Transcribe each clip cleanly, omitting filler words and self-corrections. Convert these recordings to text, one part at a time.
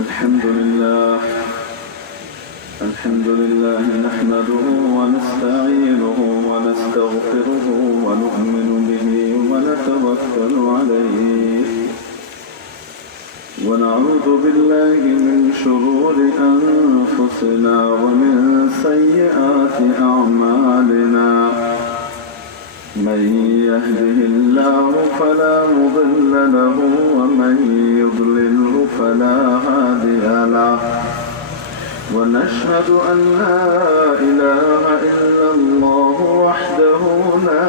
الحمد لله نحمده ونستعينه ونستغفره ونؤمن به ونتوكل عليه ونعوذ بالله من شرور أنفسنا ومن سيئات أعمالنا من يهده الله فلا مضل له ومن يضلله فلا هادي له ونشهد أن لا إله إلا الله وحده لا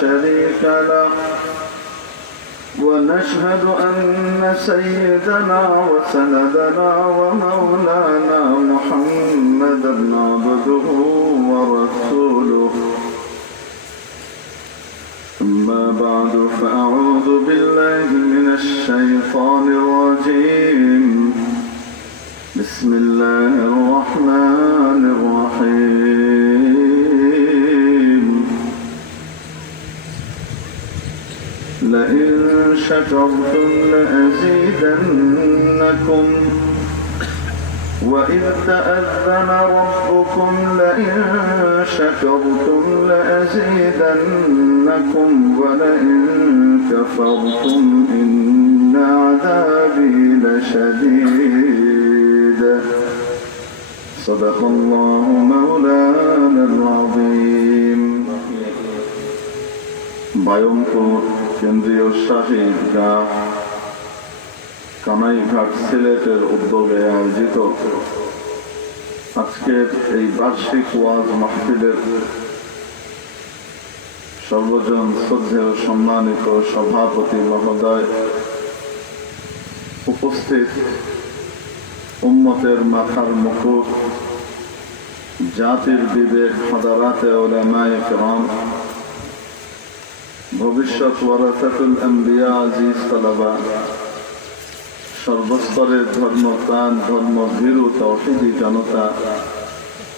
شريك له ونشهد أن سيدنا وسندنا ومولانا محمدا عبده ورسوله أما بعد فأعوذ بالله من الشيطان الرجيم بسم الله الرحمن الرحيم لئن شكرتم لأزيدنكم وإذ تأذن ربكم لئن شكرتم لأزيدنكم ولئن كفرتم إن عذابي لشديد صدق الله مولانا العظيم বায়ুমপুর কেন্দ্রীয় শাহী ঈদগাহ কানাইঘাট সিলেটের উদ্যোগে আয়োজিত আজকের এই বার্ষিক ওয়াজ মাহফিলের সর্বজন শ্রদ্ধেয় সম্মানিত সভাপতি মহোদয়, উপস্থিত উম্মতের মাথার মুকুট, জাতির বিবেক হাদারাতে উলামায়ে কেরাম, ভবিষ্যৎ ওয়ারাসাতুল আম্বিয়া, আজিজ তালাবা, সর্বস্তরের ধর্মপ্রাণ ধর্মভীরু তাওহীদি জনতা,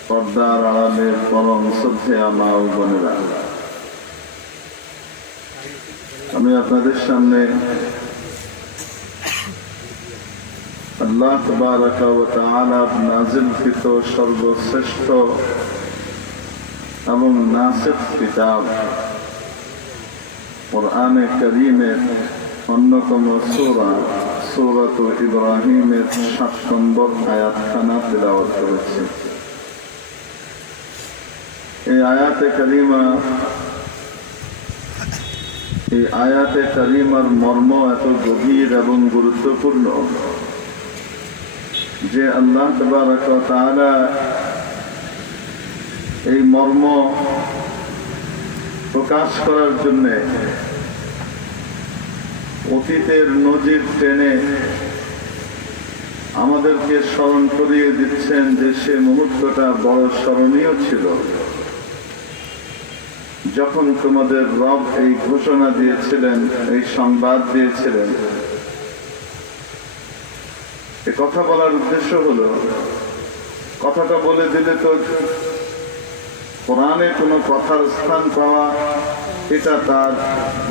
পর্দার আড়ালের পরম শ্রদ্ধেয়া মা ও বোনেরা, আমি আপনাদের সামনে আল্লাহ তাবারাকা ওয়া তাআলা নাযিলকৃত সর্বশ্রেষ্ঠ এবং নাসিখ কিতাব কুরআনে কারীমের অন্যতম সূরা সূরাতুল ইব্রাহিমের 7 নম্বর আয়াতখানা তেলাওয়াত করেছি। এই আয়াতে কারীমার মর্ম এত গভীর এবং গুরুত্বপূর্ণ যে আল্লাহ তাবারাকা ওয়া তাআলা এই মর্ম প্রকাশ করার জন্য অতীতের নজির টেনে আমাদেরকে স্মরণ করিয়ে দিচ্ছেন যে সে মুহূর্তটা বড় স্মরণীয় ছিল যখন তোমাদের রব এই ঘোষণা দিয়েছিলেন, এই সংবাদ দিয়েছিলেন। এ কথা বলার উদ্দেশ্য হলো, কথাটা বলে দিলে তো কোরআনে কোনো কথার স্থান পাওয়া এটা তার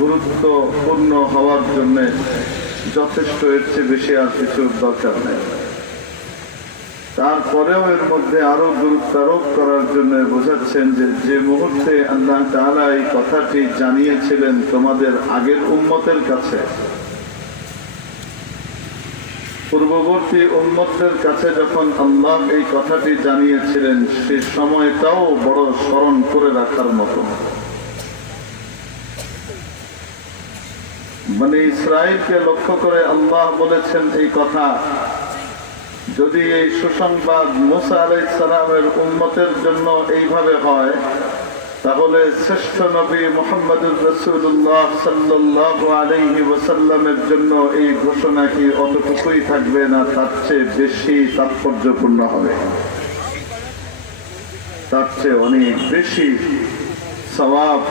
গুরুত্বপূর্ণ হওয়ার জন্য যথেষ্ট, এর চেয়ে বেশি আর কিছু দরকার নেই। তারপরেও এর মধ্যে আরো গুরুত্ব আরোপ করার জন্য বোঝাচ্ছেন যে যে মুহূর্তে আল্লাহ তাআলা এই কথাটি জানিয়েছিলেন তোমাদের আগের উম্মতের কাছে, পূর্ববর্তী উম্মতদের কাছে যখন আল্লাহ এই কথাটি জানিয়েছিলেন, সে সময়টাও বড় স্মরণ করে রাখার মতো। মানে ইসরায়েলকে লক্ষ্য করে আল্লাহ বলেছেন এই কথা, যদি এই সুসংবাদ মুসা আলাইহিস সালামের উম্মতের জন্য এইভাবে হয়, তাহলে শ্রেষ্ঠ নবী মুহাম্মদুর রাসূলুল্লাহ সাল্লাল্লাহু আলাইহি ওয়াসাল্লামের জন্য এই ঘোষণা কি অতটুকুই থাকবে না, তার চেয়ে বেশি তাৎপর্যপূর্ণ হবে, তার চেয়ে অনেক বেশি সওয়াব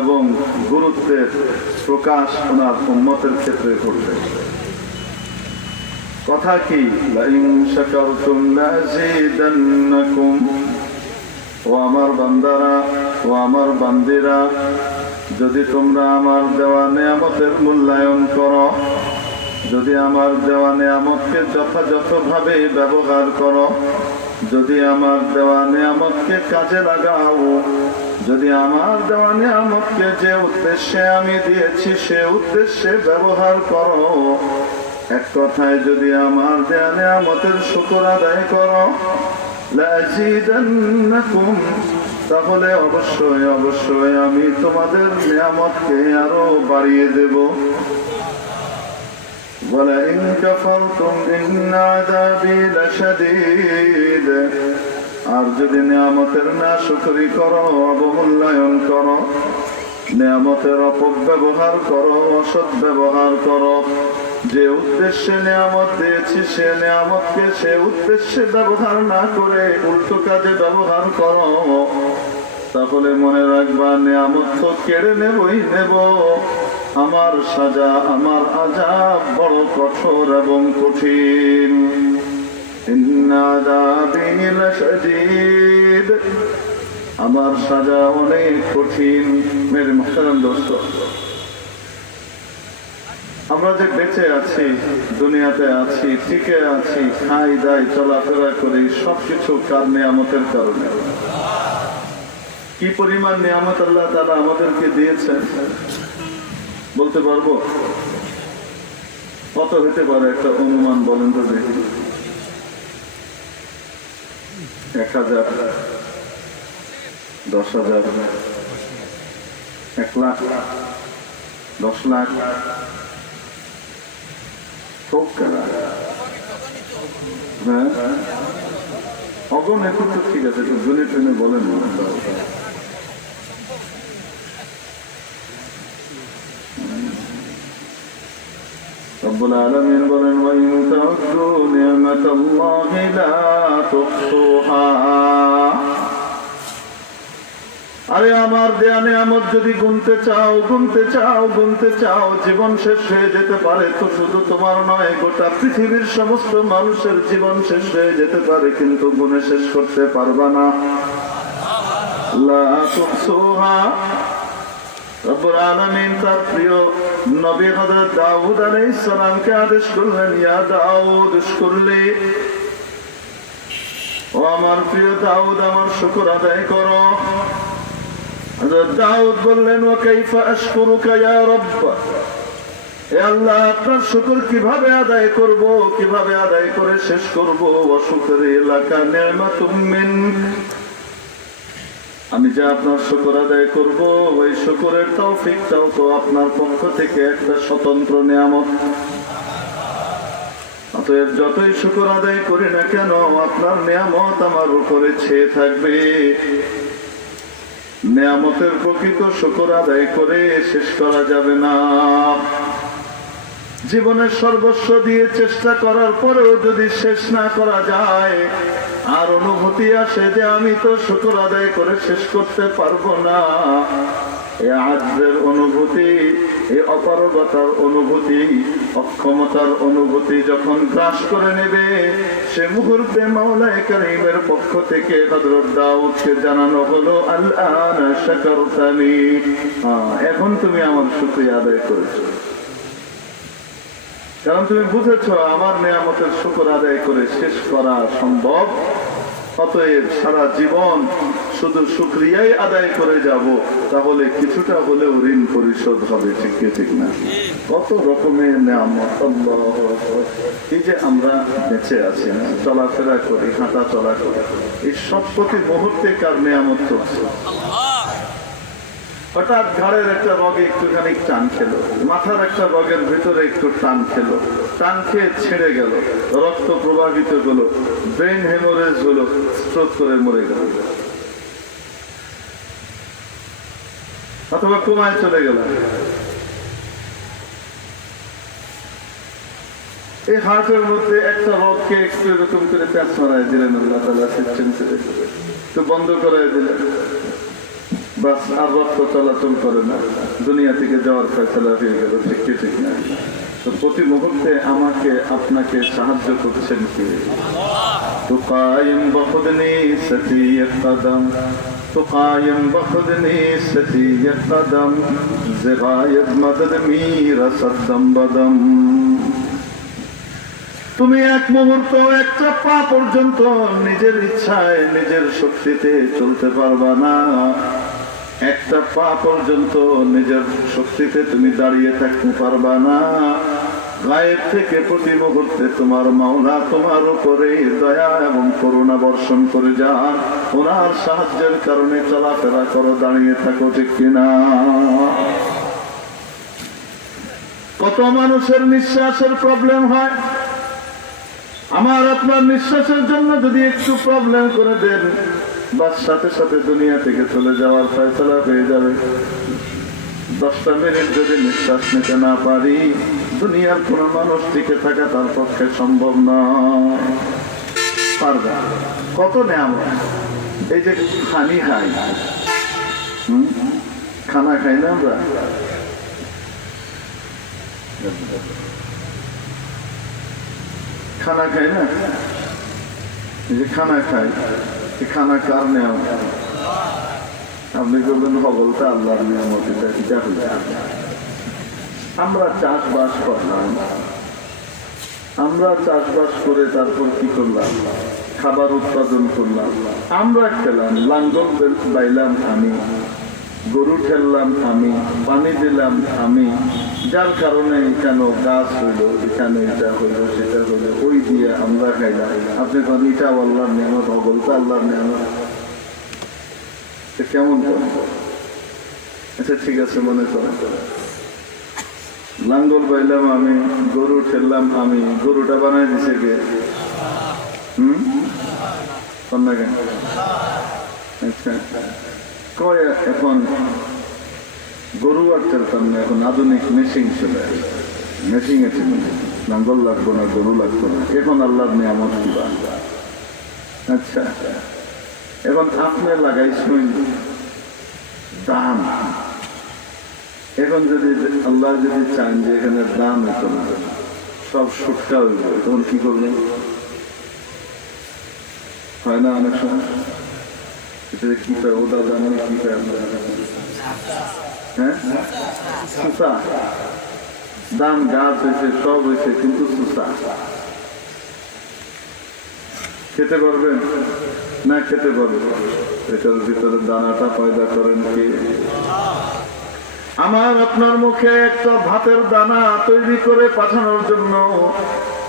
এবং গুরুত্বের প্রকাশ ওনার উম্মতের ক্ষেত্রে ঘটবে। কথা কি, লাইন শাকারতুম লাযীদান্নাকুম, ও আমার বান্দারা, ও আমার বান্দিরা, যদি তোমরা আমার দেওয়া নিয়ামতের মূল্যায়ন করো, যদি আমার দেওয়া নিয়ামতকে যথাযথভাবে ব্যবহার করো, যদি আমার দেওয়া নিয়ামতকে কাজে লাগাও, যদি আমার দেওয়া নিয়ামতকে যে উদ্দেশ্যে আমি দিয়েছি সে উদ্দেশ্যে ব্যবহার করো, এক কথায় যদি আমার দেওয়া নিয়ামতের শুকর আদায় করো, লাযীদান্নাকুম, তাহলে অবশ্যই অবশ্যই আমি তোমাদের নিয়ামতকে আরো বাড়িয়ে দেব। ওয়ালাইন কাফারতুম ইন্না আযাবী লাশাদীদ, আর যদি নিয়ামতের না শুকরি করো, অবমূল্যায়ন করো, নিয়ামতের অপব্যবহার করো, অসৎ ব্যবহার করো, যে উদ্দেশ্যে নিয়ামত দিয়েছি সে নিয়ামতকে সে উদ্দেশ্যে ব্যবহার না করে উল্টো কাজে ব্যবহার করো, তাহলে মনে রাখবা নিয়ামত তো কেড়ে নেবই নেব, আমার সাজা আমার আযাব বড় কঠোর এবং কঠিন। ইন্না আযাবী লাশাদীদ, আমার সাজা অনেক কঠিন। মেরে মুহতারাম দোস্ত, আমরা যে বেঁচে আছি, দুনিয়াতে আছি, টিকে আছি, খাই দাই চলাফেরা করি, সবকিছু কার নিয়ামতের কারণে। কি পরিমাণ নিয়ামত আল্লাহ তাআলা আমাদেরকে দিয়েছেন বলতে পারবো? কত হতে পারে একটা অনুমান বলেন তো দেখি? 1000, 10,000, 1 লাখ, 10 লাখ, খুব কেনা, হ্যাঁ অগণ এখন তো ঠিক আছে, একটু জনে টনে বলেন না। রব্বুল আলামিন বলেন, ওয়া ইন তাউদ্দু নি'মাতাল্লাহি লা তুহসুহা, আরে আমার দেয়া নিয়ামত যদি গুনতে চাও গুনতে চাও গুনতে চাও, জীবন শেষ হয়ে যেতে পারে। তো শুধু তোমার নয়, গোটা পৃথিবীর সমস্ত মানুষের জীবন শেষ হয়ে যেতে পারে, কিন্তু গুনে শেষ করতে পারবা না। লা তুহসুহা। রব্বুল আলামিন তার প্রিয় নবী হযরত দাউদ আলাইহিস সালামকে আদেশ করলেন, ইয়া দাউদ উশকুরলি, ও আমার প্রিয় দাউদ আমার শুকর আদায় করো। হযরত দাউদ বললেন, ওয়া কাইফা আশকুরুকা ইয়া রব্ব, হে আল্লাহ আপনার শুকর কিভাবে আদায় করব, কিভাবে আদায় করে শেষ করব? ওয়া শুকরি লাকা নি'মাতুম মিনক, আমি যে আপনার শুকর আদায় করব ওই শুকরের তৌফিকটাও তো আপনার পক্ষ থেকে একটা স্বতন্ত্র নিয়ামত। অতএব যতই শুকর আদায় করি না কেন, আপনার নিয়ামত আমার উপরে ছেয়ে থাকবে। নিয়ামতের প্রকৃত শুকর আদায় করে শেষ করা যাবে না। জীবনের সর্বস্ব দিয়ে চেষ্টা করার পরেও যদি শেষ না করা যায়, আর অনুভূতি আসে যে আমি তো শুকর আদায় করে শেষ করতে পারবো না, এই আজ্জের অনুভূতি, এই অপারগতার অনুভূতি, অক্ষমতার অনুভূতি যখন গ্রাস করে নেবে, সে মুহূর্তে মাওলায়ে কারীমের পক্ষ থেকে হযরত দাউদকে জানানো হলো, আল-আনা শাকারতানি, এখন তুমি আমার শুকরিয়া আদায় করেছো, কারণ তুমি বুঝেছ আমার নিয়ামতের শুকর আদায় করে শেষ করা সম্ভব। অতএব সারা জীবন শুধু শুকরিয়াই আদায় করে যাব, তাহলে কিছুটা হলেও ঋণ পরিশোধ হবে। ঠিক ঠিক না? কত রকমের নিয়ামত আল্লাহু আকবার। এই যে আমরা বেঁচে আছি, চলাফেরা করি, হাঁটা চলা করি, এই সব প্রতি মুহূর্তে কার নিয়ামত চলছে? হঠাৎ ঘাড়ের একটা রগে একটুখানি টান খেলো, মাথার একটা রগের ভিতরে একটু টান খেলো, টান খেয়ে ছেড়ে গেল, রক্ত প্রবাহিত হলো, ব্রেন হেমোরেজ হলো, স্ট্রোক করে মরে গেল, অথবা কোমায় চলে গেল। এই হার্টের মধ্যে একটা রগকে একটু এরকম করে প্যাঁচ মারায় দিলেন আল্লাহ তাআলা, সিস্টেম একটু বন্ধ করাই দিলেন, বাস আর রক্ত চলাচল করে না, দুনিয়া থেকে যাওয়ার ফয়সালা হয়ে গেল। ঠিক ঠিক না? তো প্রতি মুহূর্তে আমাকে আপনাকে সাহায্য করছেন কি? তুকাইম বখুদনি সতিয়ে কদম, তুকাইম বখুদনি সতিয়ে কদম, জিগায়ত মদদ মীর সদ্দম বদম। তুমি এক মুহূর্ত একটা পা পর্যন্ত নিজের ইচ্ছায় নিজের শক্তিতে চলতে পারবা না। একটা পা পর্যন্ত নিজের শক্তিতে তুমি দাঁড়িয়ে থাকতে পারবা না। গায়েব থেকে প্রতি মুহূর্তে তোমার মাওলা তোমার উপরে দয়া এবং করুণা বর্ষণ করে যান। ওনার সাহায্যের কারণে চলাফেরা করো, দাঁড়িয়ে থাকো, ঠিক কিনা? কত মানুষের নিঃশ্বাসের প্রবলেম হয়। আমার আপনার নিঃশ্বাসের জন্য যদি একটু প্রবলেম করে দেন, বাস সাথে সাথে দুনিয়া থেকে চলে যাওয়ার ফয়সালা হয়ে যাবে। 10টা মিনিট যদি নিঃশ্বাস নিতে না পারি, দুনিয়ার কোন মানুষ টিকে থাকা তার পক্ষে সম্ভব নয়। পারবে কত নেয়ামত। এই যে খানি খাই, খানা খাই না আমরা, খানা খাই না, এই যে খানা খাই, খানা কার নেয়ামত? আপনি বলবেন হবলটা আল্লাহর নিয়ামত। এটা হলো আমরা চাষবাস করলাম, আমরা চাষবাস করে তারপর কি করলাম? খাবার উৎপাদন করলাম, আমরা খেলাম, লাঙ্গল বাইলাম আমি, গরু ঠেললাম আমি, পানি দিলাম আমি, যার কারণে কেন গাছ হইলো, এখানে এটা হইলো, সেটা হইলো, ওই দিয়ে আমরা খাইলাম। আপনি কেন এটা আল্লাহর নিয়ামত, হবলটা আল্লাহর নিয়ামত? কেমন করেন? আচ্ছা ঠিক আছে, মনে করেন লাঙ্গল বাইলাম আমি, গরু ঠেললাম আমি, গরুটা বানাই দিছে কে? আচ্ছা কয় এখন গরু আর ঠেলতাম না, এখন আধুনিক মেশিন চলে আসে, মেশিন আছে, লাঙ্গল লাগবো না, গরু লাগবো না, এখন আল্লাহর নিয়ামত কিবা। আচ্ছা এখন আপনি লাগাইছেন দাম, এখন যদি আল্লাহ যদি চান যে এখানে দাম হতো না, সব সুটকা হইব, তখন কি করবেন? হয় না অনেক সময়? এটা কি পায় ওটা জানেন, কি পায় আপনারা? হ্যাঁ, সুতা দাম, গাছ হয়েছে, সব হয়েছে, কিন্তু সুতা খেতে পারবেন না? খেতে পারবেন। এটার ভিতরে দানাটা পয়দা করেন কি? আমার আপনার মুখে একটা ভাতের দানা তৈরি করে পাঠানোর জন্য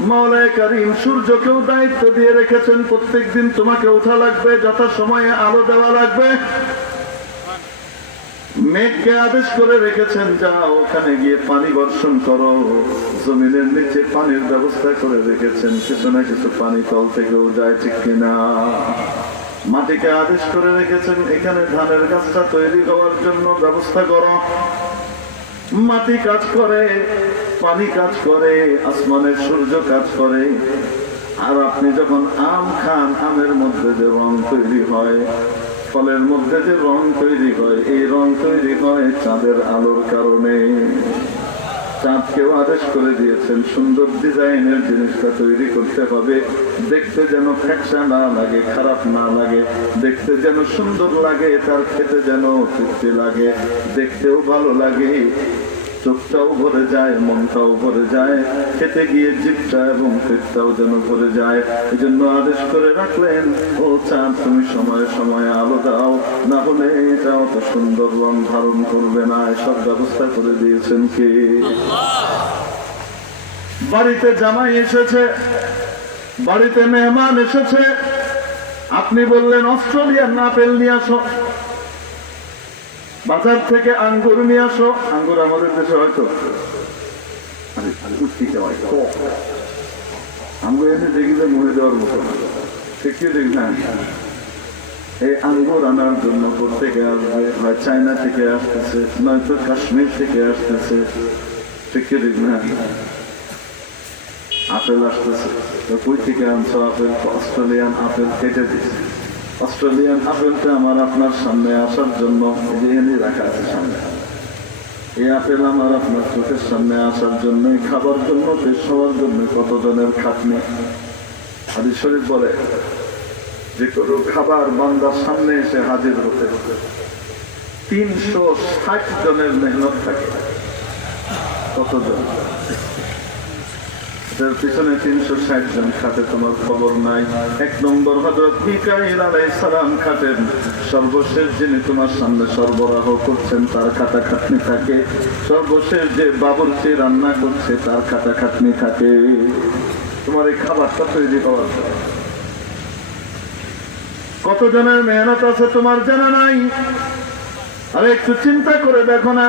মাওলানা কারীম সূর্যকেও দায়িত্ব দিয়ে রেখেছেন। প্রত্যেকদিন তোমাকে ওঠা লাগবে, যথা সময়ে আলো দেওয়া লাগবে। মেঘকে আদেশ করে রেখেছেন, যাও ওখানে গিয়ে পানি বর্ষণ করো। জমিনের নিচে পানির ব্যবস্থা করে রেখেছেন, কিছু না কিছু পানি তল থেকেও যায়, ঠিক কিনা? মাটিকে আদেশ করে রেখেছেন, এখানে ধানের গাছটা তৈরি হওয়ার জন্য ব্যবস্থা করো। মাটি কাজ করে, পানি কাজ করে, আসমানের সূর্য কাজ করে। আর আপনি যখন আম খান, আমের মধ্যে যে রং তৈরি হয়, ফলের মধ্যে যে রং তৈরি হয়, এই রং তৈরি হয় চাঁদের আলোর কারণে। চাঁদকেও আদেশ করে দিয়েছেন সুন্দর ডিজাইনের জিনিসটা তৈরি করতে হবে, দেখতে যেন ফ্যাকসা না লাগে, খারাপ না লাগে, দেখতে যেন সুন্দর লাগে, তার খেতে যেন তৃপ্তি লাগে, দেখতেও ভালো লাগে, চোখটাও ভরে যায়, মনটাও ভরে যায়, খেতে গিয়ে জিভটা এবং পেটটাও যেন ভরে যায়। এই জন্য আদেশ করে রাখলেন, ও চাঁদ তুমি সময়ে সময়ে আলো দাও, না হলে এটা অত সুন্দর রং ধারণ করবে না। এসব ব্যবস্থা করে দিয়েছেন কে? বাড়িতে জামাই এসেছে, বাড়িতে মেহমান এসেছে, আপনি বললেন অস্ট্রেলিয়ান আপেল নিয়ে আসো, বাজার থেকে আঙ্গুর নিয়ে আসো। আঙ্গুর আমাদের দেশে হয়তো আঙ্গুর এনে দেখিতে মুহে দেওয়ার মতো না, ঠিক না? এই আঙ্গুর আনার জন্য প্রত্যেকে আসবে, হয় চায়না থেকে আসতেছে, নয়তো কাশ্মীর থেকে আসতেছে, ঠিক না? আপেল আসতেছে, কই থেকে আনছো আপেল? অস্ট্রেলিয়ান আপেল কেটে দিচ্ছে। অস্ট্রেলিয়ান আপেলটা আমার আপনার সামনে আসার জন্য এনে রাখা আছে সামনে। এই আপেল আমার আপনার চোখের সামনে আসার জন্য, খাবার জন্য, পেশ হওয়ার জন্য কতজনের খাটনি। হাদিস শরীফ বলে যে কোনো খাবার বান্দার সামনে এসে হাজির হতে 360 জনের মেহনত থাকে। কতজন? তার পিছনে 360 জন খাটে, তোমার খবর নাই। 1 নম্বর হযরত মিকাঈল আলাইহিস সালাম খাটেন, সর্বশেষ যিনি তোমার সামনে সরবরাহ করছেন তার খাটাখাটনি থাকে, সর্বশেষ যে বাবুর্চি রান্না করছে তার খাটাখাটনি থাকে। তোমার এই খাবারটা তৈরি হওয়ার কতজনের মেহনত আছে তোমার জানা নাই। আরে একটু চিন্তা করে দেখো না,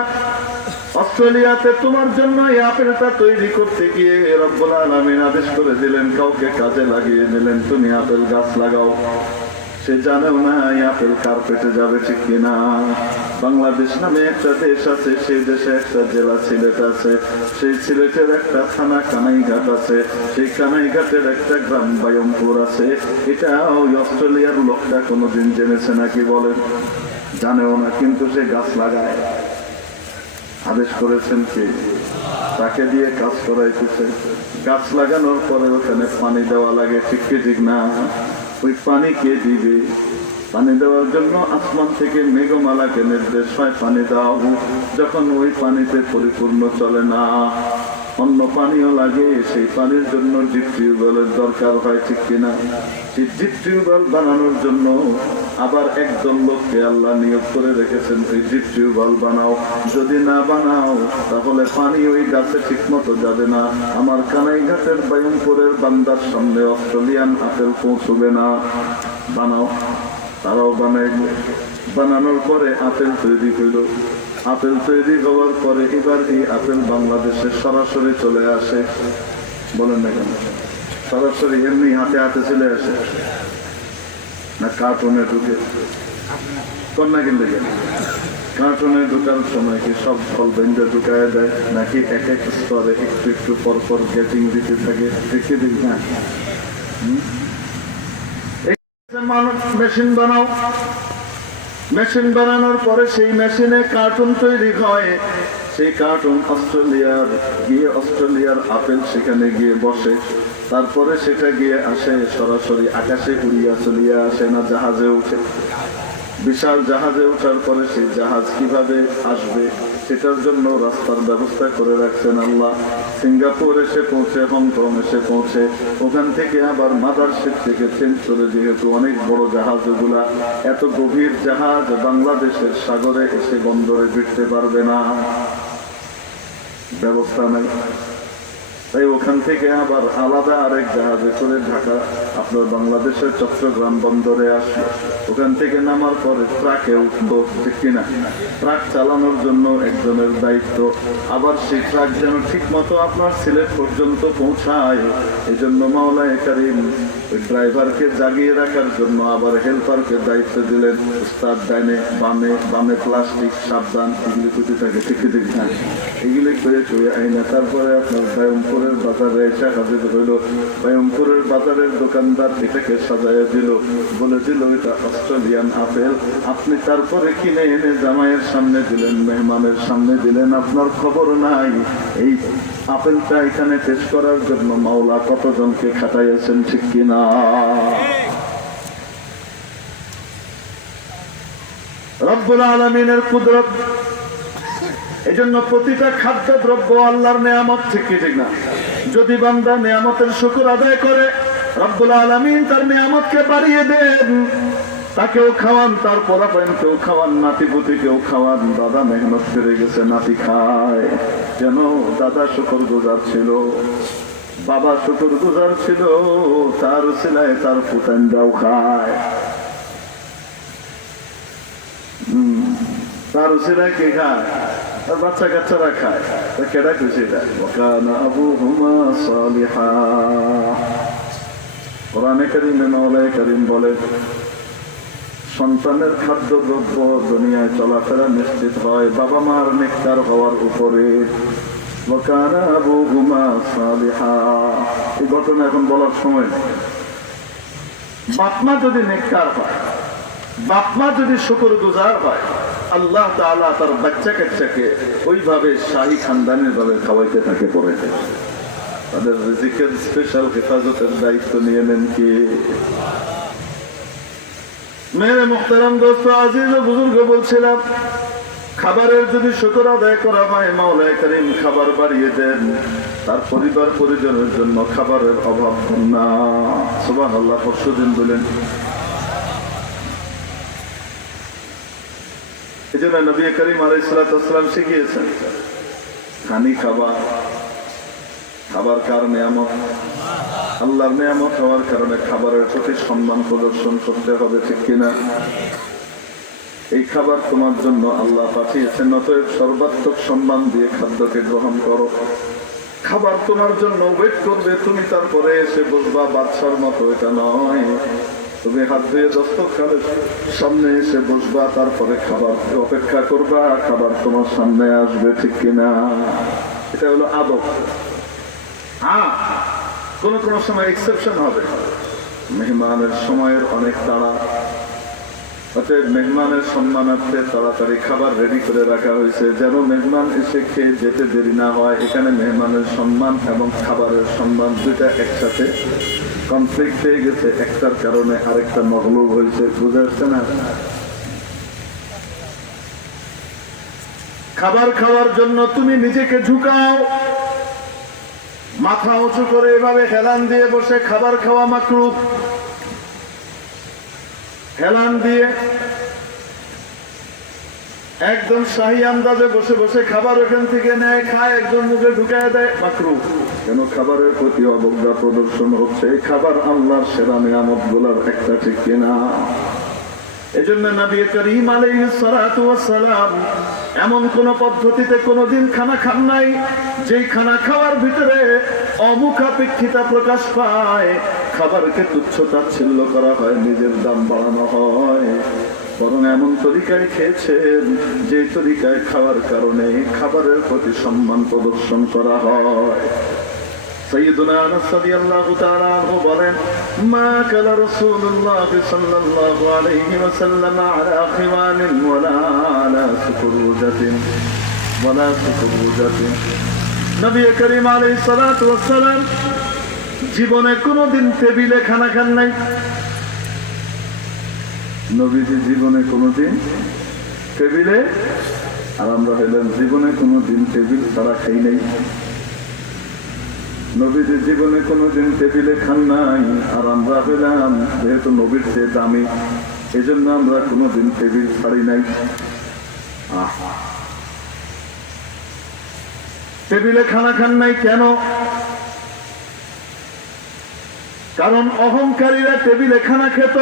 অস্ট্রেলিয়াতে তোমার জন্য এই আপেলটা তৈরি করতে গিয়ে রব্বুল আলামিন আদেশ করে দিলেন, কাউকে কাজে লাগিয়ে দিলেন, তুমি আপেল গাছ লাগাও। সে জানেও না এই আপেল কার পেটে যাবে, ঠিক কিনা? বাংলাদেশ নামে একটা দেশ আছে, সেই দেশে একটা জেলা সিলেট আছে, সেই সিলেটের একটা থানা কানাইঘাট আছে, সেই কানাইঘাটের একটা গ্রাম বায়মপুর আছে। এটা ওই অস্ট্রেলিয়ার লোকটা কোনোদিন জেনেছে নাকি বলেন? জানেও না, কিন্তু সে গাছ লাগায়। আদেশ করেছেন কে? তাকে দিয়ে কাজ করাইতেছে। গাছ লাগানোর পরে ওখানে পানি দেওয়া লাগে, ঠিক কি ঠিক না? ওই পানি কে দিবে? পানি দেওয়ার জন্য আসমান থেকে মেঘমালাকে নির্দেশ হয় পানি দাও। যখন ওই পানিতে পরিপূর্ণ চলে না, অন্য পানিও লাগে, সেই পানির জন্য ডিপ টিউবওয়েলের দরকার হয়, ঠিক কিনা? সেই ডিপ টিউবওয়েল বানানোর জন্য আবার একজন লোককে আল্লাহ নিয়োগ করে রেখেছেন, ওই ডিপ টিউবওয়েল বানাও। যদি না বানাও তাহলে পানি ওই গাছে ঠিক মতো যাবে না। আমার কানাইঘাটের বায়ুমপুরের বান্দার সামনে অস্ট্রেলিয়ান আপেল পৌঁছবে না। বানাও। তারাও বানাইল। বানানোর পরে আপেল তৈরি হইল। আপেল তৈরি হওয়ার পরে এবার এই আপেল বাংলাদেশে সরাসরি চলে আসে। বলেন না কেন? সরাসরি এমনি হাতে হাতে চলে আসে না কার্টুনে ঢুকে? কন্যা কিনতে গেলে কার্টুনে ঢুকার সময় কি সব ফল বেঁধে ঢুকায় দেয়, নাকি এক এক স্তরে একটু একটু পর পর গেটিং দিতে থাকে? দেখে দিন না, মানুষ মেশিন বানাও। মেশিন বানানোর পরে সেই মেশিনে কার্টুন তৈরি হয়। সেই কার্টুন অস্ট্রেলিয়ার আপেল সেখানে গিয়ে বসে। তারপরে সেটা গিয়ে আসে সরাসরি আকাশে উড়িয়া চলিয়া আসে না জাহাজে উঠে। বিশাল জাহাজে ওঠার পরে সেই জাহাজ কিভাবে আসবে সেটার জন্য রাস্তার ব্যবস্থা করে রাখছেন আল্লাহ। সিঙ্গাপুর এসে পৌঁছে, হংকং এসে পৌঁছে, ওখান থেকে আবার মাদারশিপ থেকে চেঞ্জ করে, যেহেতু অনেক বড় জাহাজ ওগুলা, এত গভীর জাহাজ বাংলাদেশের সাগরে এসে বন্দরে ভিড়তে পারবে না, ব্যবস্থা নাই। তাই ওখান থেকে আবার আলাদা আরেক জাহাজে করে ঢাকা আপনার বাংলাদেশের চট্টগ্রাম বন্দরে আসলো। ওখান থেকে নামার পরে ট্রাকে উঠলো, ঠিক কিনা? ট্রাক চালানোর জন্য একজনের দায়িত্ব। আবার সেই ট্রাক যেন ঠিক মতো আপনার সিলেট পর্যন্ত পৌঁছায়, এই জন্য মাওলায়ে কারীম ওই ড্রাইভারকে জাগিয়ে রাখার জন্য আবার হেল্পারকে দায়িত্ব দিলেন। উস্তাদ ডাইনে বামে, বামে প্লাস্টিক, সাবধান, এগুলি কুটি থাকে, ঠিক ঠিক না? এগুলি করে চলে আইনা তারপরে আপনার বায়ুমপুরের বাজারে এসে হাজির হইল। বায়ুমপুরের বাজারের দোকানদার এটাকে সাজাইয়া দিল, বলে দিল এটা অস্ট্রেলিয়ান আপেল। আপনি তারপরে কিনে এনে জামাইয়ের সামনে দিলেন, মেহমানের সামনে দিলেন, আপনার খবর নাই এই আপেলটা এখানে টেস্ট করার জন্য মাওলা কতজনকে খাটাইয়াছেন, ঠিক কিনা? রব্বুল আলামিনের কুদরত। এই জন্য প্রতিটা খাদ্য দ্রব্য আল্লাহর নেয়ামত, ঠিক ঠিক না? যদি বান্দা নেয়ামতের শুকর আদায় করে, রব্বুল আলামিন তার নেয়ামতকে বাড়িয়ে দেন। তাকেও খাওয়ান, তার পোলাপাইনকেও খাওয়ান, নাতিপুতিকেও খাওয়ান। দাদা মেহনত করে গেছে, নাতি খায়। যেন দাদা শুকর গুজার ছিল, বাবা শুকর গুজার ছিল, তার উসিলায় তার পুতানরাও খায়। তার উসিলায় কে খায়? আর বাচ্চা কাচ্চারা খায়। কেডা খুশি দেয়? ওয়াকানা আবুহুমা সালিহা। কোরআনে কারীমে মাওলায়ে কারীম বলে, সন্তানের খাদ্য দ্রব্য দুনিয়ায় চলাফেরা নিশ্চিত হয় বাবা মার নেককার হওয়ার উপরে। ওয়াকানা আবুহুমা সালিহা। এই ঘটনা এখন বলার সময় নেই। বাপমা যদি নেককার হয়, বাপমা যদি শুকরগুজার হয়, আল্লাহ তাআলা তার বাচ্চা কাচ্চাকে ওইভাবে শাহী খানদানের ভাবে খাওয়াইতে থাকে, পরে তাদের রিজিকের স্পেশাল হেফাজতের দায়িত্ব নিয়ে নেন কে? মেরে মুহতারাম দোস্ত, আজিজ ও বুজুর্গ, বলছিলাম খাবারের যদি শুকর আদায় করা হয়, মাওলানা কারীম খাবার বাড়িয়ে দেন, তার পরিবার পরিজনের জন্য খাবারের অভাব না। সুবহানাল্লাহ, পরশুদিন বলেন। এই জন্য নবী করিম আলাইহিস সালাম শিখিয়েছেন, খানি খাবার, খাবার কার নিয়ামত? আল্লাহর নিয়ামত হওয়ার কারণে খাবারের প্রতি সম্মান প্রদর্শন করতে হবে, ঠিক কিনা? এই খাবার তোমার জন্য আল্লাহ পাঠিয়েছেন, অতএব সর্বাত্মক সম্মান দিয়ে খাদ্যকে গ্রহণ করো। খাবার তোমার জন্য ওয়েট করবে, তুমি তারপরে এসে বসবা বাদশার মতো, এটা নয়। তুমি হাত ধুয়ে দস্তরখানের সামনে এসে বসবা, তারপরে খাবার অপেক্ষা করবা, খাবার তোমার সামনে আসবে, ঠিক কিনা? এটা হলো আদব। হ্যাঁ, কোন কোন সময় এক্সেপশন হবে। মেহমানের সময়ের অনেক তাড়া, অতএব মেহমানের সম্মানার্থে তাড়াতাড়ি খাবার রেডি করে রাখা হয়েছে, যেন মেহমান এসে খেয়ে যেতে দেরি না হয়। এখানে মেহমানের সম্মান এবং খাবারের সম্মান দুইটা একসাথে কনফ্লিক্ট হয়ে গেছে, একটার কারণে আরেকটা মগলুব হয়েছে। বুঝে আসছে না? খাবার খাওয়ার জন্য তুমি নিজেকে ঝুঁকাও, মাথা উঁচু করে এভাবে হেলান দিয়ে বসে খাবার খাওয়া মাকরুহ। হেলান দিয়ে একদম শাহী আন্দাজে বসে বসে খাবার ওখান থেকে নেয়, খায়, একদম মুখে ঢুকায় দেয়, মাকরুহ। কেন? খাবারের প্রতি অবজ্ঞা প্রদর্শন হচ্ছে। এই খাবার আল্লাহর সেরা নিয়ামত গুলার একটা, ঠিক কিনা? এজন্য নবী করিম আলাইহিস সালাতু ওয়াস সালাম এমন কোন পদ্ধতিতে কোনদিন খানা খান নাই যেই খানা খাওয়ার ভিতরে অমুখাপেক্ষিতা প্রকাশ পায়, খাবারকে তুচ্ছ তাচ্ছিল্য করা হয়, নিজের দাম বাড়ানো হয়। বরং এমন তরিকায় খেয়েছেন যে তরিকায় খাওয়ার কারণে খাবারের প্রতি সম্মান প্রদর্শন করা হয়। সাইয়্যিদুনা আনাস রাদিয়াল্লাহু তাআলা আনহু বলেন, মা কালা রাসূলুল্লাহ সাল্লাল্লাহু আলাইহি ওয়াসাল্লাম আলা খিওয়ানিন ওয়ালা আলা সুকুরুজাতিন। নবী করিম আলাইহিস সালাতু ওয়াস সালাম জীবনে কোনোদিন টেবিলে খানা খান নাই। নবীজি জীবনে কোনোদিন টেবিলে, আর আমরা হইলাম জীবনে কোনোদিন টেবিল ছাড়া খাই নাই। নবীজি জীবনে কোনোদিন টেবিলে খান নাই, আর আমরা হইলাম যেহেতু নবীর চেয়ে দামি, এই জন্য আমরা কোনোদিন টেবিল ছাড়ি নাই। টেবিলে খানা খান নাই কেন? কারণ অহংকারীরা টেবিলে খানা খেত,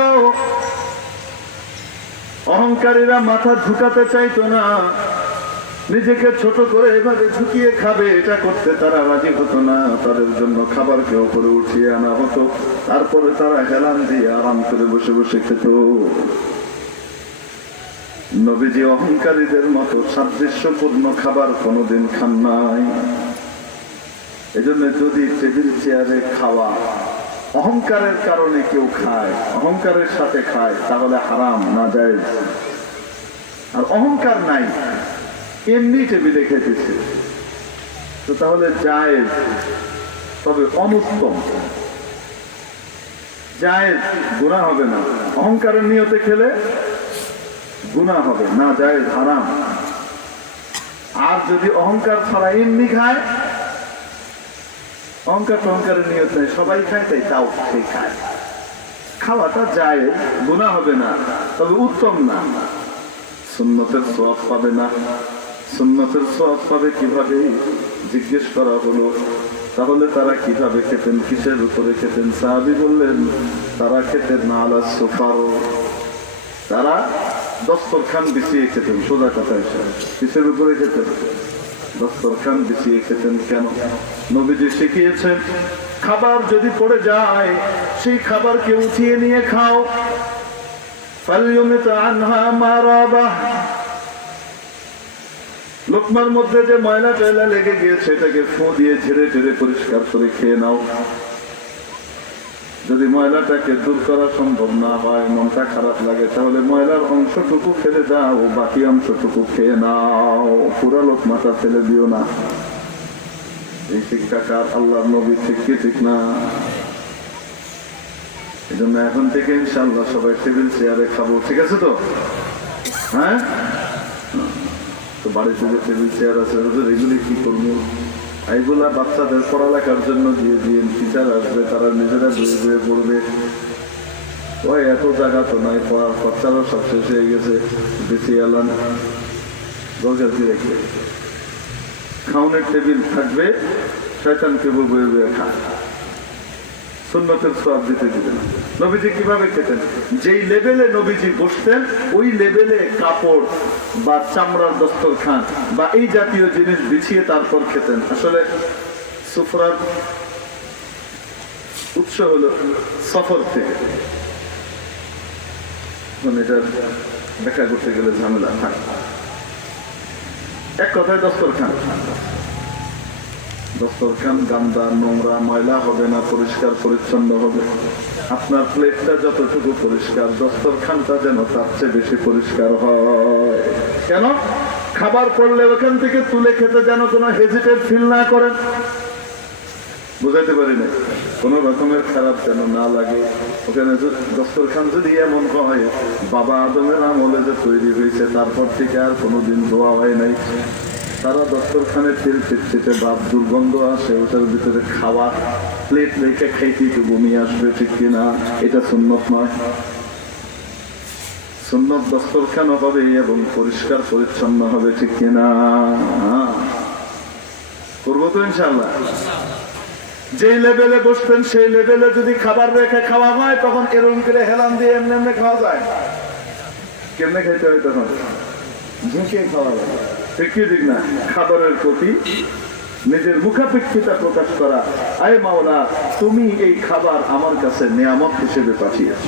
অহংকারীরা মাথা ঝুঁকাতে চাইতো না, নিজেকে ছোট করে এভাবে ঝুঁকিয়ে খাবে, এটা করতে তারা রাজি হতো না। তাদের জন্য খাবারকে উপরে উঠিয়ে আনা হতো, তারপরে তারা হেলান দিয়ে আরাম করে বসে বসে খেত। নবীজি অহংকারীদের মতো সাদৃশ্যপূর্ণ খাবার কোনোদিন খান নাই। এজন্য যদি টেবিল চেয়ারে খাওয়া অহংকারের কারণে কেউ খায়, অহংকারের সাথে খায়, তাহলে হারাম, নাজায়েজ। আর অহংকার নাই, এমনি টেবিলে খেতেছে, তো তাহলে জায়েজ, তবে অনুত্তম। জায়েজ, গুনাহ হবে না। অহংকারের নিয়তে খেলে গুনাহ হবে না, জায়েজ, হারাম। আর যদি অহংকার ছাড়া এমনি খায়, অহংকার টহংকারের নিয়ত নেই, সবাই খায় তাই তাও সে খায়, খাওয়াটা জায়েজ, গুনাহ হবে না, তবে উত্তম না। সুন্নতের সওয়াব পাবে না। সুন্নতের সওয়াব পাবে কিভাবে? জিজ্ঞেস করা হলো, তাহলে তারা কিভাবে খেতেন, কিসের উপরে খেতেন? সাহাবী বললেন, তারা খেতেন আলা সুফার, তারা দস্তরখান বিছিয়ে খেতেন। সোজা কথা হিসেবে কিসের উপরে খেতেন? দস্তরখান বিছিয়ে খেতেন। কেন? নবীজি শিখিয়েছেন, খাবার যদি পড়ে যায় সেই খাবারকে উঠিয়ে নিয়ে খাও। ফালইউমিত আনহা মা রাবাহ, লোকমার মধ্যে যে ময়লা টয়লা লেগে গিয়েছে এটাকে ফু দিয়ে ঝেড়ে ঝেড়ে পরিষ্কার করে খেয়ে নাও। যদি ময়লাটাকে দূর করা সম্ভব না হয়, মনটা খারাপ লাগে, তাহলে ময়লার অংশটুকু ফেলে দাও, বাকি অংশটুকু খেয়ে নাও, পুরা লোকমাটা ফেলে দিও না। এই শিক্ষাকার আল্লাহর নবী শিক্ষিত, ঠিক না? এই জন্য এখন থেকে ইনশাআল্লাহ সবাই টেবিল চেয়ারে খাবো, ঠিক আছে তো? হ্যাঁ, তো বাড়িতে যে টেবিল চেয়ার আছে এগুলি কি করবো? এইগুলা বাচ্চাদের পড়ালেখার জন্য দিয়ে দিয়ে টিচার আসবে, তারা নিজেরা বয়ে বয়ে পড়বে। ওই এত জায়গা তো নাই, পড়ার খরচারও সব শেষ হয়ে গেছে, বেশি এলাম দরকার কি রেখে। খাওনের টেবিল থাকবে, শয়তানকে বয়ে বয়ে খায়, সুন্নতের সওয়াব দিতে দিবেন। নবীজি কিভাবে খেতেন? যেই লেভেলে নবীজি বসতেন ওই লেভেলে কাপড় বা চামড়ার দস্তরখান বা এই জাতীয় জিনিস বিছিয়ে তারপর খেতেন। আসলে সুফরার উৎস হলো সফর থেকে, এটা ব্যাখ্যা করতে গেলে ঝামেলা। এক কথায় দস্তরখান গান্দা নোংরা ময়লা হবে না, পরিষ্কার পরিচ্ছন্ন হবে। আপনার প্লেটটা যতটুকু পরিষ্কার, দস্তরখানটা যেন তার চেয়ে বেশি পরিষ্কার হয়। কেন? খাবার পড়লে ওখান থেকে তুলে খেতে যেন কোনো হেজিটেট ফিল না করেন। বুঝাইতে পারি না, কোন রকমের খারাপ যেন না লাগে। ওখানে দস্তরখান যদি এমন হয় বাবা আদমের আমলে যে তৈরি হয়েছে তারপর থেকে আর কোনোদিন ধোয়া হয় নাই, তারা দস্তরখানের তেল চিটচিটে ভাব দুর্গন্ধ আসে, ওটার ভিতরে খাওয়া প্লেট রেখে খাইতে তো বমি আসবে, ঠিক কিনা? এটা সুন্নত নয়। সুন্নত দস্তরখান হবে এবং পরিষ্কার পরিচ্ছন্ন হবে, ঠিক কিনা? করবো তো ইনশাআল্লাহ। যেই লেভেলে বসতেন সেই লেভেলে যদি খাবার রেখে খাওয়া হয় তখন এরকম করে হেলান দিয়ে এমনি এমনি খাওয়া যায়। কেমনে খাইতে হয় তখন? ঝুঁকে খাওয়া যায়, ঠিক কি ঠিক না? খাবারের প্রতি নিজের মুখাপেক্ষিতা প্রকাশ করা, আয় মাওলা তুমি এই খাবার আমার কাছে নিয়ামত হিসেবে পাঠিয়েছ।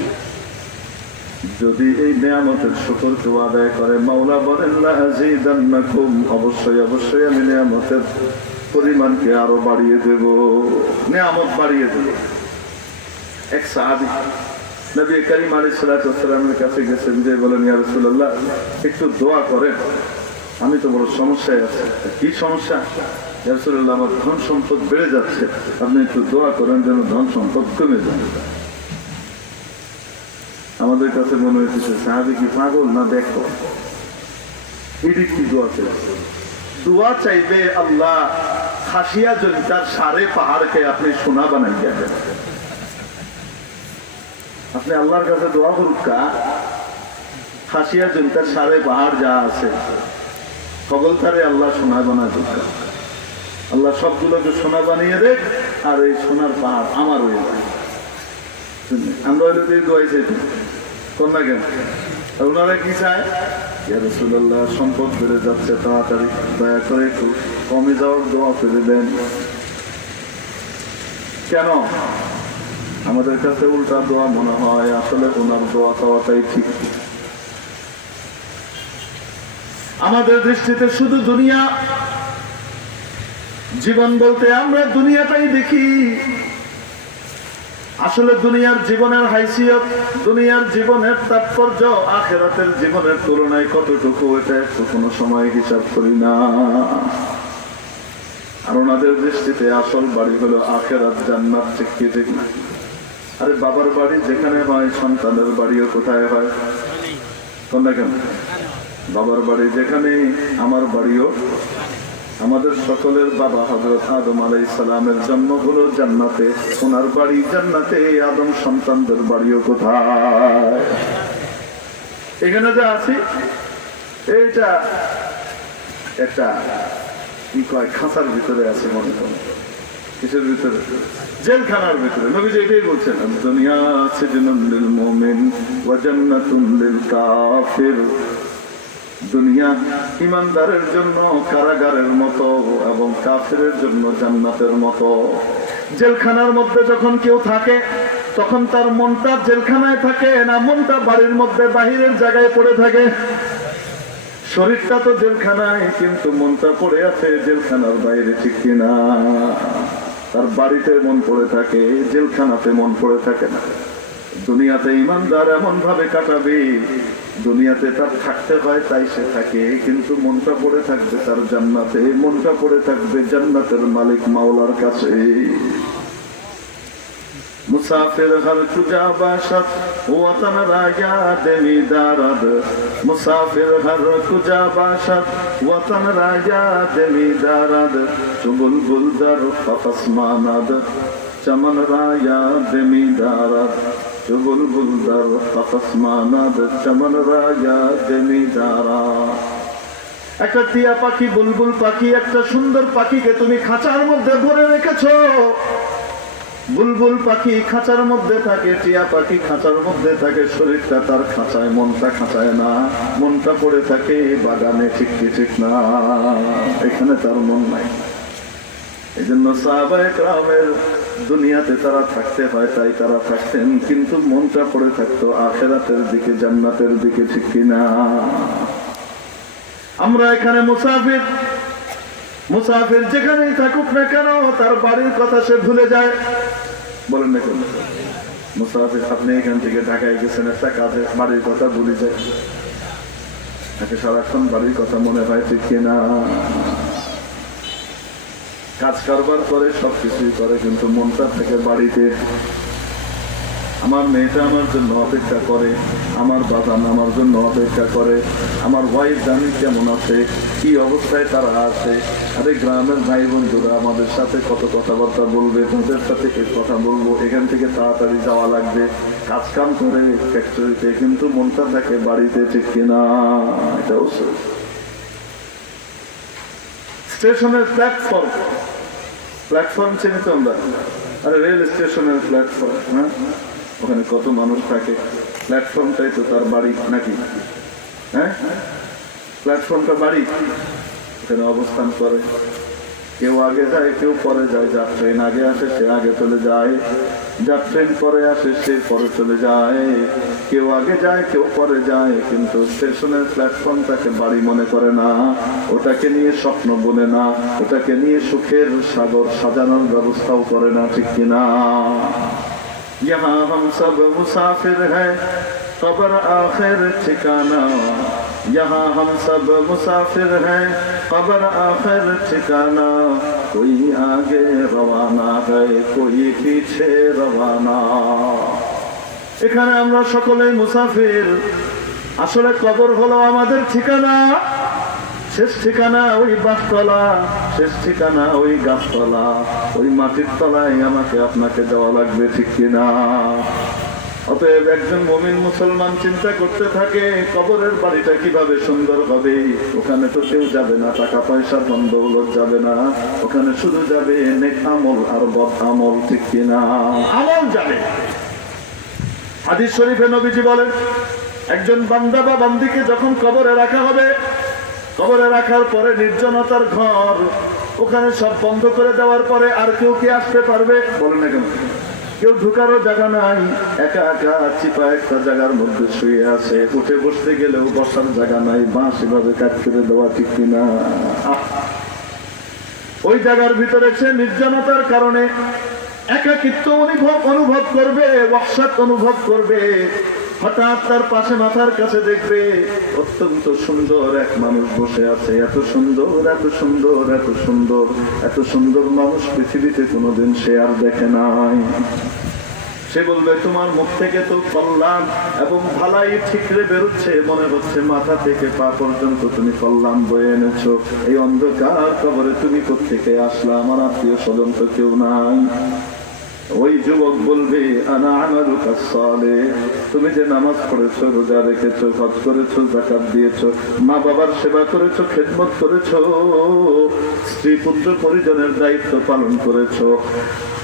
যদি এই নিয়ামতের শুকর কেউ আদায় করে, মাওলা বলেন লাযীদান্নাকুম, অবশ্যই অবশ্যই আমি নিয়ামতের পরিমাণকে আরো বাড়িয়ে দেব, নিয়ামত বাড়িয়ে দেব। এক সাহাবী নবী করিম আলাইহিস সালাতু ওয়াস সালামের কাছে গেছেন, যে বলেন ইয়া রাসূলুল্লাহ একটু দোয়া করেন, আমি তো বড় সমস্যায় আছি। কি সমস্যা? ইয়া রাসূলুল্লাহ আমার ধন সম্পদ বেড়ে যাচ্ছে, আপনি একটু দোয়া করেন যেন ধন সম্পদ কমে যায়। আমাদের কাছে মনে হয়েছে সাহাবী কি পাগল না? দেখো এটি কি দোয়া চাইছে? দোয়া চাইবে আল্লাহ খাসিয়া জনিতার সারে পাহাড়কে আপনি সোনা বানাই যাবেন। আপনি আল্লাহর কাছে দোয়া করুকা খাসিয়া জনিতার সারে পাহাড় যা আছে কবলতারে আল্লাহ সোনা বানায় দোকা, আল্লাহ সবগুলোকে সোনা বানিয়ে দেখ, আর এই সোনার পাহাড় আমার হয়ে যায়। আমরা হইলে দোয়াই চাইতে কোন না কেন? ওনারা কি চায়? ইয়া রাসূলুল্লাহ সম্পদ বেড়ে যাচ্ছে, তাড়াতাড়ি দয়া করে একটু কমে যাওয়ার দোয়া করে দেন। কেন? আমাদের কাছে উল্টা দোয়া মনে হয়, আসলে ওনার দোয়া চাওয়াটাই ঠিক। আমাদের দৃষ্টিতে শুধু দুনিয়া, জীবন বলতে আমরা দুনিয়াটাই দেখি। আসলে দুনিয়ার জীবনের হাইসিয়ত, দুনিয়ার জীবনের তাৎপর্য আখিরাতের জীবনের তুলনায় কতটুকু, এটা একটু কোনো সময় হিসাব করি না। আর ওনাদের দৃষ্টিতে আসল বাড়ি হলো আখিরাত, জান্নাত, ঠিক কি ঠিক না? আরে বাবার বাড়ি যেখানে হয় সন্তানের বাড়িও কোথায় হয়? কোন না কেন? বাবার বাড়ি যেখানে, আমার বাড়িও। আমাদের সকলের বাবা হযরত আদম আলাইহিস সালামের জন্ম হলো জান্নাতে, ওনার বাড়ি জান্নাতে, আদম সন্তানদের বাড়িও কোথায়? এখানে যা আছি এইটা একটা কি কয় খাঁচার ভিতরে আছে, মনে করেন কিসের ভিতরে? জেলখানার ভিতরে। নবীজি এটাই বলছেন, দুনিয়া সিজনুল লিল মুমিন ওয়া জান্নাতুন লিল কাফির। দুনিয়া ইমানদারের জন্য কারাগারের মতো এবং কাফিরের জন্য জান্নাতের মতো। জেলখানার মধ্যে যখন কেউ থাকে তখন তার মনটা জেলখানায় থাকে না, মনটা বাড়ির মধ্যে বাহিরের জায়গায় পড়ে থাকে। শরীরটা তো জেলখানায় কিন্তু মনটা পড়ে আছে জেলখানার বাইরে, ঠিক কিনা? তার বাড়িতে মন পড়ে থাকে, জেলখানাতে মন পড়ে থাকে না। দুনিয়াতে ইমানদার এমন ভাবে কাটাবে, দুনিয়াতে তার থাকতে হয় তাই সে থাকে, কিন্তু মনটা পড়ে থাকবে তার জান্নাতে, মনটা পড়ে থাকবে জান্নাতের মালিক মাওলার কাছে। मुसाफिर हर कुजा बाशत वतन रायाद मी दारद मुसाफिर हर कुजा बाशत वतन रायाद मी दारद चुबुलबुल दर कफस मानद चमन रायाद मी दारद चुबुलबुल दर कफस मानद चमन रायाद मी दारद। একটা টিয়া পাখি বুলবুল পাখি একটা সুন্দর পাখিকে তুমি খাঁচার মধ্যে ভরে রেখেছো। বুলবুল পাখি খাঁচার মধ্যে থাকে, টিয়া পাখি খাঁচার মধ্যে থাকে, শরীরটা তার খাঁচায়, মনটা খাঁচায় না, মনটা পড়ে থাকে বাগানে। ঠিক কি ঠিক না? এখানে তার মন নাই। এই জন্য সাহাবায়ে কেরামের দুনিয়াতে তারা থাকতে হয়, তাই তারা থাকতেন, কিন্তু মনটা পড়ে থাকতো আখিরাতের দিকে, জান্নাতের দিকে। ঠিক কিনা? আমরা এখানে মুসাফির, মুসাফির যেখানেই থাকুক না কেন তার বাড়ির কথা সে ভুলে যায়। বলেন না কেন? মুসাফির আপনি এখান থেকে ঢাকায় গেছেন একটা কাজে, বাড়ির কথা ভুলে যায়, তাকে সারাক্ষণ বাড়ির কথা মনে হয়। ঠিক কিনা? কাজ কারবার করে, সবকিছুই করে, কিন্তু মনটা থেকে বাড়িতে। আমার মেয়েটা আমার জন্য অপেক্ষা করে, আমার বাবা আমার জন্য অপেক্ষা করে, আমার ওয়াইফ জানি কেমন আছে, কি অবস্থায় তারা আছে। আরে গ্রামের ভাই বন্ধুরা আমাদের সাথে কত কথাবার্তা বলবে, তাদের সাথে এই কথা বলবো, এখান থেকে তাড়াতাড়ি যাওয়া লাগবে। কাজ কাম করে ফ্যাক্টরিতে, কিন্তু মনটা থাকে বাড়িতে। ঠিক কিনা? এটা অবশ্যই। স্টেশনের প্ল্যাটফর্ম, প্ল্যাটফর্ম চিনি তো আমরা? আরে রেল স্টেশনের প্ল্যাটফর্ম, হ্যাঁ, ওখানে কত মানুষ থাকে। প্ল্যাটফর্মটাই তো তার বাড়ি নাকি? হ্যাঁ, প্ল্যাটফর্মটা বাড়ি, ওখানে অবস্থান করে। কেউ আগে যায়, কেউ পরে যায়। যার ট্রেন আগে আসে সে আগে চলে যায়, যার ট্রেন পরে আসে সে পরে চলে যায়। কেউ আগে যায়, কেউ পরে যায়, কিন্তু স্টেশনের প্ল্যাটফর্মটাকে বাড়ি মনে করে না, ওটাকে নিয়ে স্বপ্ন বলে না, ওটাকে নিয়ে সুখের সাগর সাজানোর ব্যবস্থাও করে না। ঠিক কিনা? यहाँ हम सब मुसाफिर हैं, कब्र आखिर ठिकाना। यहाँ हम सब मुसाफिर हैं, कब्र आखिर ठिकाना। कोई आगे रवाना है, कोई पीछे रवाना। এখানে আমরা সকলেই মুসাফির। আসলে কবর হলো আমাদের ঠিকানা। শেষ ঠিকানা ওই বাসতলা, শেষ ঠিকানা ওই গাছতলা, ওই মাটির তলায় আমাকে আপনাকে যাওয়া লাগবে। ঠিক কিনা? অতএব একজন মুমিন মুসলমান চিন্তা করতে থাকে কবরের বাড়িটা কিভাবে সুন্দর হবে। ওখানে তো কেউ যাবে না, টাকা পয়সা ধন দৌলত যাবে না, ওখানে শুধু যাবে নেক আমল আর বদ আমল। ঠিক কিনা? আমল যাবে। হাদিস শরীফে নবীজি বলেন, একজন বান্দা বা বান্দিকে যখন কবরে রাখা হবে, কবরে রাখার পরে নির্জনতার ঘর, ওখানে সব বন্ধ করে দেওয়ার পরে আর কেউ কি আসতে পারবে? বলেন না কেন? কেউ ঢুকারও জায়গা নাই, একা একা চিপা একটা জায়গার মধ্যে শুয়ে আছে, উঠে বসতে গেলেও বসার জায়গা নাই, বাঁশ এভাবে কাট করে দেওয়া। ঠিক কিনা? ওই জায়গার ভিতরে সে নির্জনতার কারণে একাকিত্ব অনুভব করবে, ওয়াহশাত অনুভব করবে। হঠাৎ তার পাশে মাথার কাছে দেখবে অত্যন্ত সুন্দর এক মানুষ বসে আছে। এত সুন্দর, এত সুন্দর, এত সুন্দর, এত সুন্দর মানুষ পৃথিবীতে কোনোদিন সে আর দেখে নাই। সে বলবে, তোমার মুখ থেকে তো কল্যাণ এবং ভালাই ঠিকরে বেরোচ্ছে, মনে হচ্ছে মাথা থেকে পা পর্যন্ত তুমি কল্যাণ বয়ে এনেছো। এই অন্ধকার কবরে তুমি কোত্থেকে আসলা? আমার আত্মীয় স্বজন তো কেউ নাই। ওই যুবক বলবে, আনা আমালুকা সালেহ, তুমি যে নামাজ পড়েছো, রোজা রেখেছো, হজ করেছো, যাকাত দিয়েছো, মা বাবার সেবা করেছো, খেদমত করেছো, স্ত্রী পুত্র পরিজনের দায়িত্ব পালন করেছো,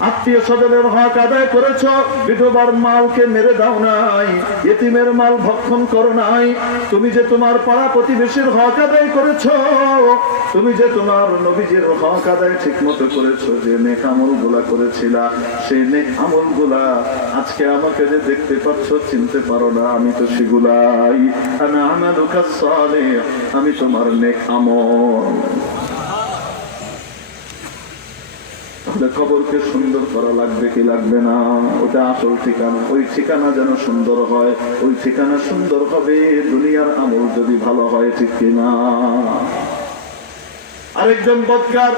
আত্মীয় স্বজনের হক আদায় করেছো, বিধবার মালকে মেরে দাও নাই, ইতিমের মাল ভক্ষণ করো নাই, তুমি যে তোমার পাড়া প্রতিবেশীর হক আদায় করেছো, তুমি যে তোমার নবীজির হক আদায় ঠিক মতো করেছো, যে নেক আমলগুলা করেছিলা, সেই নেক আমলগুলা আজকে আমাকে যে দেখতে পাচ্ছ, চিনতে পারো না, আমি তো সেগুলাই। আনা আমালুকা সালেহ, আমি তোমার নেক আমল। তাহলে কবরকে সুন্দর করা লাগবে কি লাগবে না? ওটা আসল ঠিকানা। ওই ঠিকানা যেন সুন্দর হয়, ওই ঠিকানা সুন্দর হবে দুনিয়ার আমল যদি ভালো হয়। ঠিক কিনা? আরেকজন বদকার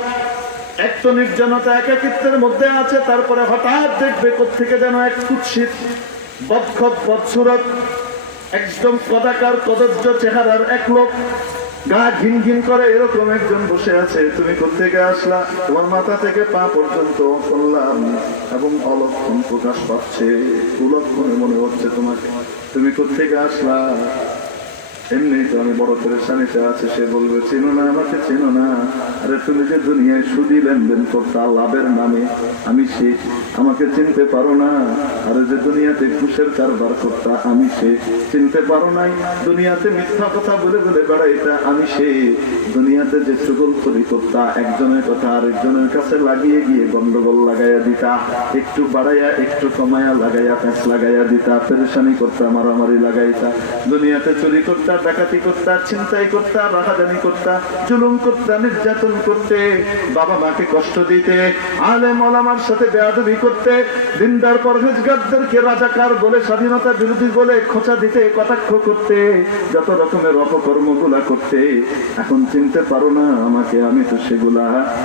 এক তো নির্জনতা একাকিত্বের মধ্যে আছে, তারপরে হঠাৎ দেখবে কোত্থেকে যেন এক কুৎসিত বদখত বদসুরত একদম কদাকার কদর্য চেহারার এক লোক, গা ঘিন ঘিন করে এরকম একজন বসে আছে। তুমি কোত্থেকে আসলা? তোমার মাথা থেকে পা পর্যন্ত কল্যাণ এবং অলক্ষণ প্রকাশ পাচ্ছে, কুলক্ষণে মনে হচ্ছে তোমাকে। তুমি কোত্থেকে আসলা? এমনি তো আমি বড় পেরেশানিতে আছে। সে বলবে চেনো না আমাকে, চেনো না? আরে তুমি যে দুনিয়ায় সুদি লেনদেন করতা লাভের নামে, আমি সে। আমাকে চিনতে পারো না? আরে যে দুনিয়াতে ঘুষের কারবার করতা, আমি সে। চিনতে পারো নাই? দুনিয়াতে মিথ্যা কথা বলে বলে বেড়াইতা, আমি সে। দুনিয়াতে যে চুগলখড়ি করতা, একজনের কথা আরেকজনের কাছে লাগিয়ে গিয়ে গন্ডগোল লাগাইয়া দিতা, একটু বাড়াইয়া একটু কমাইয়া লাগাইয়া প্যাঁচ লাগাইয়া দিতা, পেরেশানি করতা, মারামারি লাগাইতা। দুনিয়াতে চুরি করতা, ডাকাতি করতা, ছিনতাই করতা, রাহাজানি করতা, জুলুম করতা, নির্যাতন করতে, বাবা মাকে কষ্ট দিতে, আলেম ওলামার সাথে বেয়াদবি করতে, দিনদার পরহেজগারদেরকে রাজাকার বলে, স্বাধীনতা বিরোধী বলে খোঁচা দিতে, কটাক্ষ করতে, যত রকমের অপকর্মগুলা করতে। এখন চিনতে পারো না আমাকে? আমি তো সেগুলা।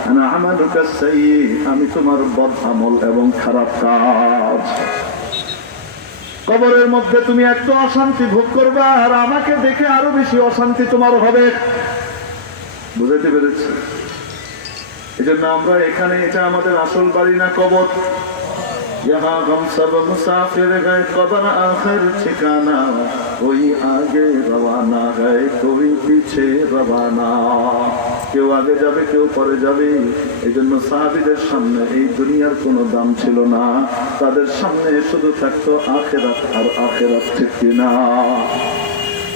আনা আমালুকা সাইয়্যি, আমি তোমার বদ আমল এবং খারাপ কাজ। কবরের মধ্যে তুমি একটু অশান্তি ভোগ করবা, আর আমাকে দেখে আরো বেশি অশান্তি তোমার হবে। বুঝতে পেরেছি? এই জন্য আমরা এখানে, এটা আমাদের আসল বাড়ি না কবর। यहाँ हम सब मुसाफिर गए कब्र आखिर ठिकाना, कोई आगे रवाना है कोई पीछे रवाना। কেউ আগে যাবে কেউ পরে যাবে। এই জন্য সাহাবীদের সামনে এই দুনিয়ার কোনো দাম ছিল না, তাদের সামনে শুধু থাকতো আখিরাত আর আখিরাত, ঠিক কিনা?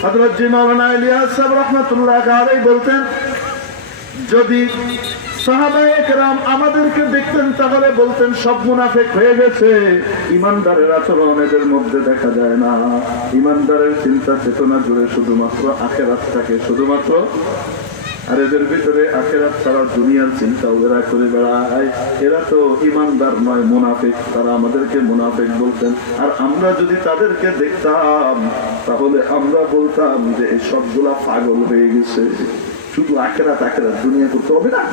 হযরত জি মাওলানা ইলিয়াস সাহেব রাহমাতুল্লাহ আলাইহি বলতেন, যদি সাহাবায়ে কেরাম আমাদেরকে দেখতেন তাহলে বলতেন সব মুনাফিক হয়ে গেছে। ইমানদারের আচরণ এদের মধ্যে দেখা যায় না। ইমানদারের চিন্তা চেতনা জুড়ে শুধুমাত্র আখিরাত থাকে, শুধুমাত্র। আর এদের ভিতরে আখিরাত ছাড়া দুনিয়ার চিন্তা ওরা করে বেড়ায়। এরা তো ইমানদার নয়, মুনাফিক। তারা আমাদেরকে মুনাফিক বলতেন। আর আমরা যদি তাদেরকে দেখতাম তাহলে আমরা বলতাম যে এই সবগুলা পাগল হয়ে গেছে, শুধু আখিরাত আখিরাত, দুনিয়া করতে হবে না,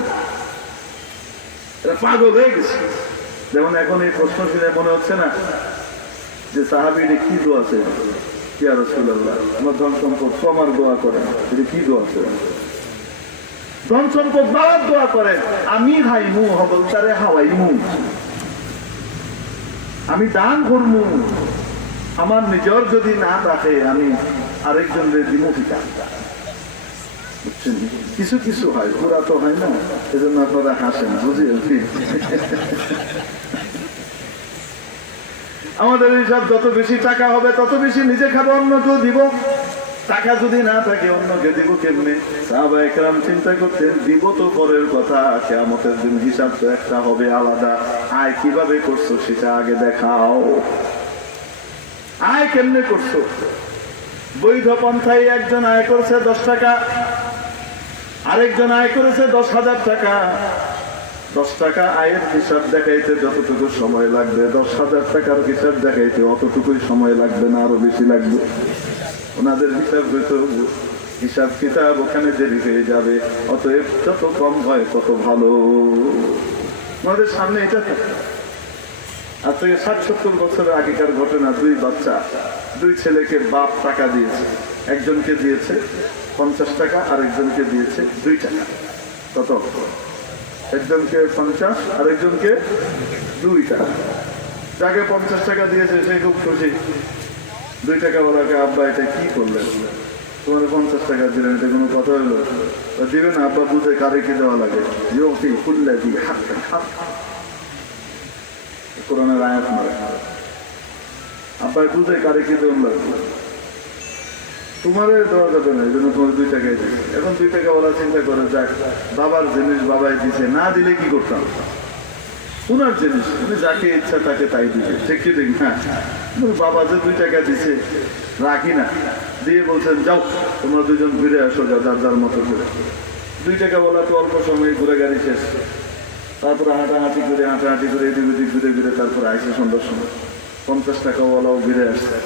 এরা পাগল হয়ে গেছে। যেমন এখন এই প্রশ্ন শুনে মনে হচ্ছে না যে সাহাবীরা কি দোয়া আছে, ইয়া রাসূলুল্লাহ আমার ধন সম্পদ কমার দোয়া করেন, এটা কি দোয়া আছে? ধন সম্পদ বাড়ার দোয়া করেন। আমি হাইমু হবল তারে হাওয়াইমু, আমি দান করমু, আমার নিজের যদি না রাখে আমি আরেকজনের দিমু ফিকা। কিছু কিছু হয়, পুরা তো হয় না, এজন্য আপনারা হাসেন, বুঝলেন? আমাদের হিসাব যত বেশি টাকা হবে তত বেশি নিজে খাবো, অন্যকেও দিব। টাকা যদি না থাকে অন্যকে দিব কেমনে? সাহাবায়ে কেরাম চিন্তা করতেন, দিব তো পরের কথা, কিয়ামতের দিন হিসাব তো একটা হবে আলাদা। আয় কিভাবে করছো সেটা আগে দেখাও। আয় কেমনে করছো? বৈধ পন্থায় একজন আয় করেছে 10 টাকা, আরেকজন আয় করেছে 10,000 টাকা। 10 টাকা আয়ের হিসাব দেখাইতে যতটুকু সময় লাগবে, 10,000 টাকার হিসাব দেখাইতে অতটুকুই সময় লাগবে না, আরো বেশি লাগবে। ওনাদের হিসাব হয়তো হিসাব কিতাব ওখানে দেরি হয়ে যাবে। অতএব যত কম হয় তত ভালো। আমাদের সামনে এটা থাকে। আজ থেকে 60-70 বছরের আগেকার ঘটনা। 2 বাচ্চা, 2 ছেলেকে বাপ টাকা দিয়েছে। একজনকে দিয়েছে 50 টাকা, আরেকজনকে দিয়েছে 2 টাকা। কত? একজনকে 50, আরেকজনকে 2 টাকা। যাকে 50 টাকা দিয়েছে সে খুব খুশি। 2 টাকা বলাকে, আব্বা এটা কি করলেন? তোমার 50 টাকা দিলেন, এটা কোনো কথা হলো? দিবেন না, আব্বা বুঝে কারে কি দেওয়া লাগে। কোরআনের আয়াত মারে, আব্বা বুঝে কারে কি দেওয়া লাগবে। তোমারে দেওয়া যাবে না, এই জন্য তোমার 2 টাকাই দিচ্ছে। এখন 2 টাকা বলা চিন্তা করে, যাক বাবার জিনিস বাবাই দিছে, না দিলে কি করতাম? উনার জিনিস উনি যাকে ইচ্ছা তাকে তাই দিবে, ঠিক কি ঠিক না? বাবা যে 2 টাকা দিছে রাখি না, দিয়ে বলছেন যাও তোমরা 2জন ঘুরে আসো, যাও যার যার মতো করে। 2 টাকা বলা তো অল্প সময় ঘুরে গাড়ি শেষ। তারপরে হাঁটাহাঁটি করে এদিক ওদিক ঘুরে ঘুরে তারপরে আইসে সন্ধ্যার সময়। 50 টাকা বলাও ঘুরে আসছে।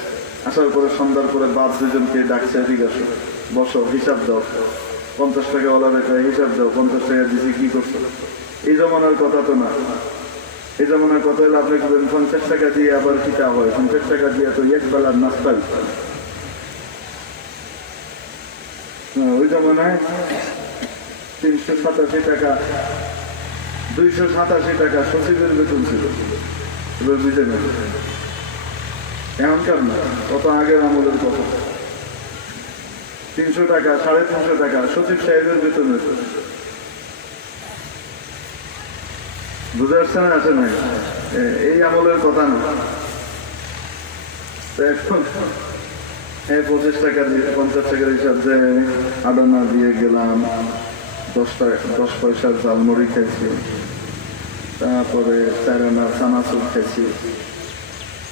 আসার পরে সন্ধ্যার পরে বাপ 2জনকে ডাকছে, এদিক আসো, বসো, হিসাব দাও। 50 টাকা বলা রেখে হিসাব দাও, 50 টাকা দিছি কি করছো? এই জমানার কথা তো না। এই জমানার কথা হলে আপনি বলবেন 50 টাকা দিয়ে আবার কিতা হয়, 50 টাকা দিয়ে তো এক বেলার নাস্তা। ওই জমানায় 387 টাকা 287 টাকা সচিবের বেতন ছিল। এবার বুঝে নেন এমনকার না, কত আগের আমলের কথা। 300 টাকা 350 টাকা সচিব সাহেবের বেতন হতো। বুঝে আসছে না? আছে না? এই আমলের কথা না। এখন 25 টাকা দিয়ে 50 টাকার হিসাব যে আডানা দিয়ে গেলাম, 10 পয়সার ঝালমুড়ি খাইছি, তারপরে 4 আনা চানাচুর খাইছি,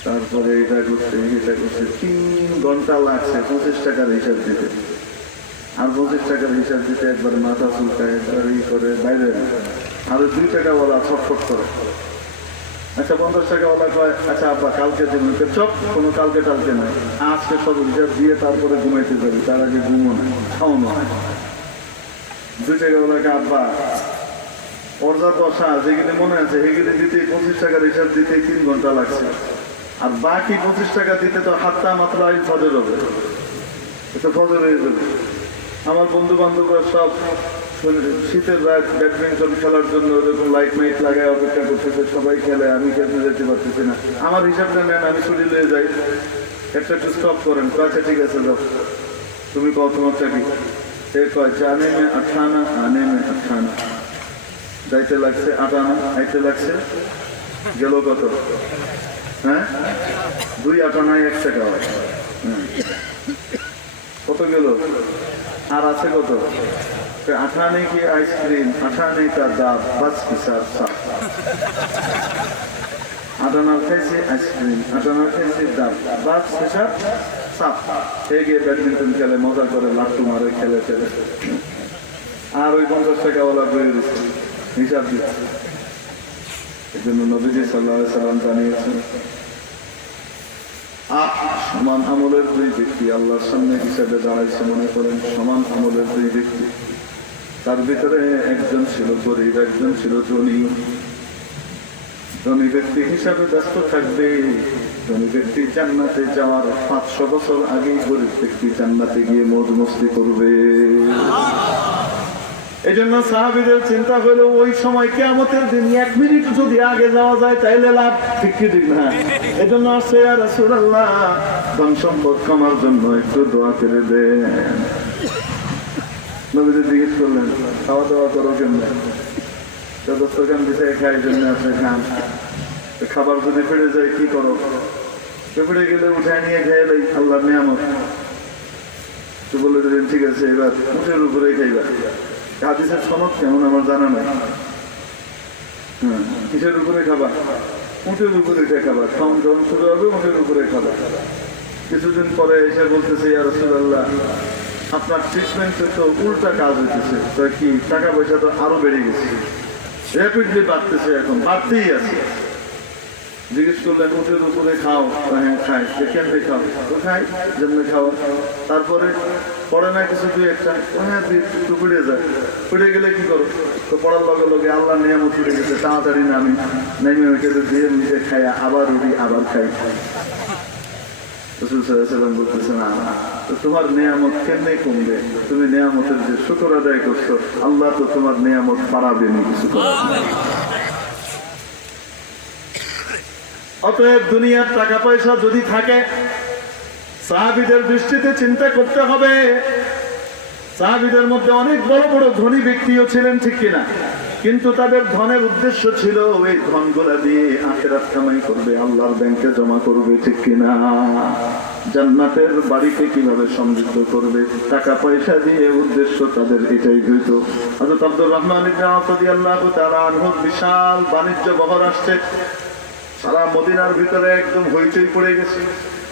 তারপরে এটা করছে 3 ঘন্টা লাগছে 25 টাকার হিসাব দিতে। আর 25 টাকার হিসাব দিতে একবার মাথা চুলকায়, একবার ই করে বাইরে। আরো 2 টাকাওয়ালা ছটফট করে। আচ্ছা 50 টাকাওয়ালা কয় আচ্ছা আব্বা কালকে দেবেন, চপ কোনো কালকে টালকে নাই, আজকে সব হিসাব দিয়ে তারপরে ঘুমাইতে যাবি, তার আগে ঘুমো না, খাও না। 2 টাকাওয়ালাকে আব্বা ওর যা দশা যেগুলি মনে আছে সেগুলি দিতে 25 টাকার হিসাব দিতে 3 ঘন্টা লাগছে। আর বাকি 25 টাকা দিতে তো হাতটা মাত্র ফজর হবে, এটা ফজর হয়ে যাবে। আমার বন্ধু বান্ধবরা সব শীতের রাত ব্যাডমিন্টন খেলার জন্য ওরকম লাইট মাইট লাগায় অপেক্ষা করতেছে, সবাই খেলে, আমি খেলতে যেতে পারতেছি না। আমার হিসাবটা নেন, আমি ছুটি নিয়ে যাই, একটা একটু স্টপ করেন। আচ্ছা ঠিক আছে যাও, তুমি কও তোমারটা কি? সে কয় জানে মে 8 আনা আনে মে 8 আনা, যাইতে লাগছে 8 আনা, আইতে লাগছে গেল কত? হ্যাঁ 2 8 আনায় 1 টাকা হয়। কত গেল? আর আছে কত? 8 आने की आइसक्रीम, 8 आने का दाब, बस हिसाब साफ। 8 आना कैसे आइसक्रीम, 8 आना कैसे दाब, बस हिसाब साफ। गিয়ে ব্যাডমিন্টন খেলে, মজা করে, লাট্টু মারে, খেলে। আর ওই 50 টাকাওয়ালা বই দিচ্ছে, হিসাব দিচ্ছে। এই জন্য নবীজি সাল্লাল্লাহু আলাইহি সাল্লাম জানিয়েছেন সমান আমলের 2 ব্যক্তি আল্লাহর সামনে হিসাবে দাঁড়াইছে, মনে করেন সমান আমলের 2 ব্যক্তি। তার ভিতরে একজন ছিল গরিব, একজন ছিল ধনী। ধনী ব্যক্তি হিসাবে ব্যস্ত থাকবে। ধনী ব্যক্তি জান্নাতে যাওয়ার 500 বছর আগেই গরিব ব্যক্তি জান্নাতে গিয়ে মौज मस्ती করবে। এই জন্য সাহাবীদের চিন্তা হলো ওই সময় কিয়ামতের দিন 1 মিনিট যদি আগে যাওয়া যায় তাহলে লাভ, ঠিক কি ঠিক না? এই জন্য আসে ইয়া রাসূলুল্লাহ ধন সম্পদ কামার জন্য একটু দোয়া করে দেন। নবীজি জিজ্ঞেস করলেন খাওয়া দাওয়া করো কেমন? দস্তরখান বিছায় খাই জন্য আপনি খান, খাবার যদি ফেড়ে যায় কি করো? ফেড়ে গেলে উঠে নিয়ে খেয়ে লই, আল্লাহর নিয়ামত। তো বলে দিলেন ঠিক আছে এবার উঠের উপরে খাইবা। হাদিসের সনদ কেমন আমার জানা নাই। কিসের উপরে খাবা? উঠের উপরে খাবার। খাওয়ান যখন শুরু হবে উঠের উপরে খাবার। কিছুদিন পরে এসে বলতেছে ইয়া রাসূলুল্লাহ আপনার ট্রিটমেন্টে তো উল্টা কাজ হইতেছে, তো কি টাকা পয়সা তো আরো বেড়ে গেছে, র্যাপিডলি বাড়তেছে, এখন বাড়তেই আছে। জিজ্ঞেস করলেন উঠের উপরে খাও? হ্যাঁ খাই। কেমনে খাও? তো খাই যেমনি খাও। তারপরে পড়ে না কিছু 2-1টা? হ্যাঁ একটু পুড়ে যায়। পুড়ে গেলে কি করো? তো পড়ার লগে লগে আল্লাহ নিয়ামত পুড়ে গেছে, তাড়াতাড়ি নামি নেমে ওইকে দিয়ে নিজে খাই, আবার উঠি আবার খাই। রাসূল সাল্লাল্লাহু আলাইহি ওয়াসাল্লাম বলতেছে না, তো তোমার নিয়ামত কেমনে কমবে? তুমি নিয়ামতের যে শুকর আদায় করছো, আল্লাহ তো তোমার নিয়ামত বাড়াবেনি, কিছু করার নাই। অতএব দুনিয়ার টাকা পয়সা যদি থাকে, সাহাবীদের দৃষ্টিতে চিন্তা করতে হবে। সাহাবীদের মধ্যে অনেক বড় বড় ধনী ব্যক্তিও ছিলেন, ঠিক কিনা? কিন্তু তাদের ধনের উদ্দেশ্য ছিল ওই ধনগুলা দিয়ে আখিরাত কামাই করবে, আল্লাহর ব্যাংকে জমা করবে, ঠিক কিনা? জান্নাতের বাড়িকে কিভাবে সমৃদ্ধ করবে, টাকা পয়সা দিয়ে উদ্দেশ্য তাদের এটাই হইতো। হযরত আব্দুর রহমান ইবনে আওফ রাদিয়াল্লাহু তাআলা আনহু বিশাল বাণিজ্য বহর আসছে, সারা মদিনার ভিতরে একদম হইচই পড়ে গেছে।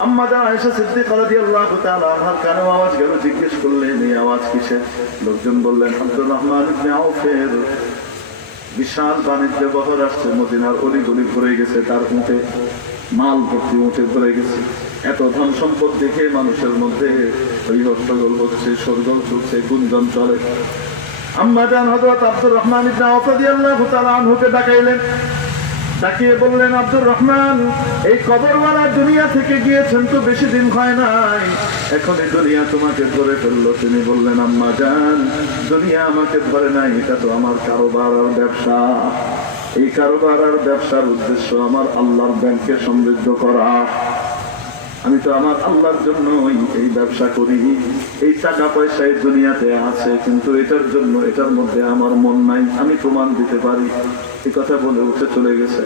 আম্মা জান আয়েশা সিদ্দিকা রাদিয়াল্লাহু তাআলা আনহার কানে আওয়াজ গেল, জিজ্ঞেস করলেন এই আওয়াজ কিসের? লোকজন বললেন আব্দুর রহমান ইবনে আওফের বিশাল বাণিজ্য বহর আসছে, মদিনার অলিগলি ভরে গেছে, তার উঠে মাল ভর্তি উঠে ভরে গেছে। এত ধন সম্পদ দেখে মানুষের মধ্যে হরিহট্টগোল হচ্ছে, শোরগোল চলছে, গুঞ্জন চলে। আম্মা জান হযরত আব্দুর রহমান ইবনে আওফ রাদিয়াল্লাহু তাআলা আনহুকে ডাকাইলেন, ডাকিয়ে বললেন, আব্দুর রহমান, এই কবরওয়ালা দুনিয়া থেকে গিয়েছেন তো বেশি দিন হয় নাই, এখন এই দুনিয়া তোমাকে ধরে ফেললো। তিনি বললেন, আম্মা জান, দুনিয়া আমাকে ধরে নাই, এটা তো আমার কারোবার আর ব্যবসা। এই কারোবার আর ব্যবসার উদ্দেশ্য আমার আল্লাহর ব্যাংকে সমৃদ্ধ করা। আমি তো আমার আল্লাহর জন্য এই ব্যবসা করি। এই টাকা পয়সা এই দুনিয়াতে আছে, কিন্তু এটার জন্য, এটার মধ্যে আমার মন নাই, আমি প্রমাণ দিতে পারি। এই কথা বলে উঠে চলে গেছে।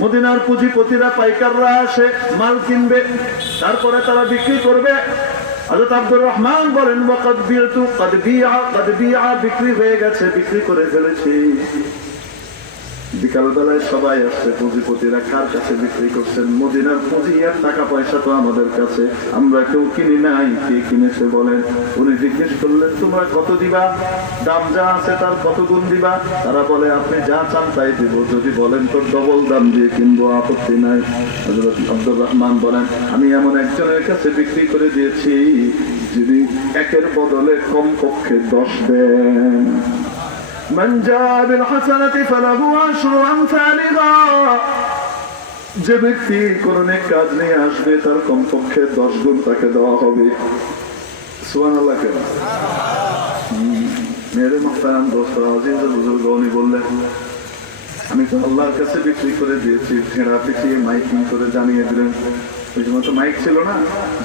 মদিনার পুঁজিপতিরা, পাইকাররা আসে, মাল কিনবে, তারপরে তারা বিক্রি করবে। হযরত আব্দুর রহমান বলেন, ওয়াকাদ বিআতু কাদ বিআ, বিক্রি হয়ে গেছে, বিক্রি করে ফেলেছি। বিকালবেলায় সবাই আসছে, পুঁজিপতিরা কার কাছে বিক্রি করছেন? মদিনার পুঁজি আর টাকা পয়সা তো আমাদের কাছে, আমরা কেউ কিনি নাই, কে কিনেছে বলেন? উনি জিজ্ঞেস করলেন, তোমরা কত দিবা? দাম যা আছে তার কত গুণ দিবা? তারা বলে, আপনি যা চান তাই দিব, যদি বলেন তো ডবল দাম দিয়ে কিনবো, আপত্তি নাই। হযরত আব্দুর রহমান বলেন, আমি এমন একজনের কাছে বিক্রি করে দিয়েছি যিনি একের বদলে কমপক্ষে 10 দেন। মান জাআ বিল হাসানাতি ফালাহু আশরু আমসালিহা, যে ব্যক্তি কোন নেক কাজ নিয়ে আসবে তার কমপক্ষে 10 গুণ তাকে দেওয়া হবে। সুবহানাল্লাহ। মেরে মুহতারাম দোস্ত, আজিজ বুজুর্গ, উনি বললেন, আমি তো আল্লাহর কাছে বিক্রি করে দিয়েছি। ঠেড়া পিছিয়ে মাইকিং করে জানিয়ে দিলেন, ওই সময় তো মাইক ছিল না,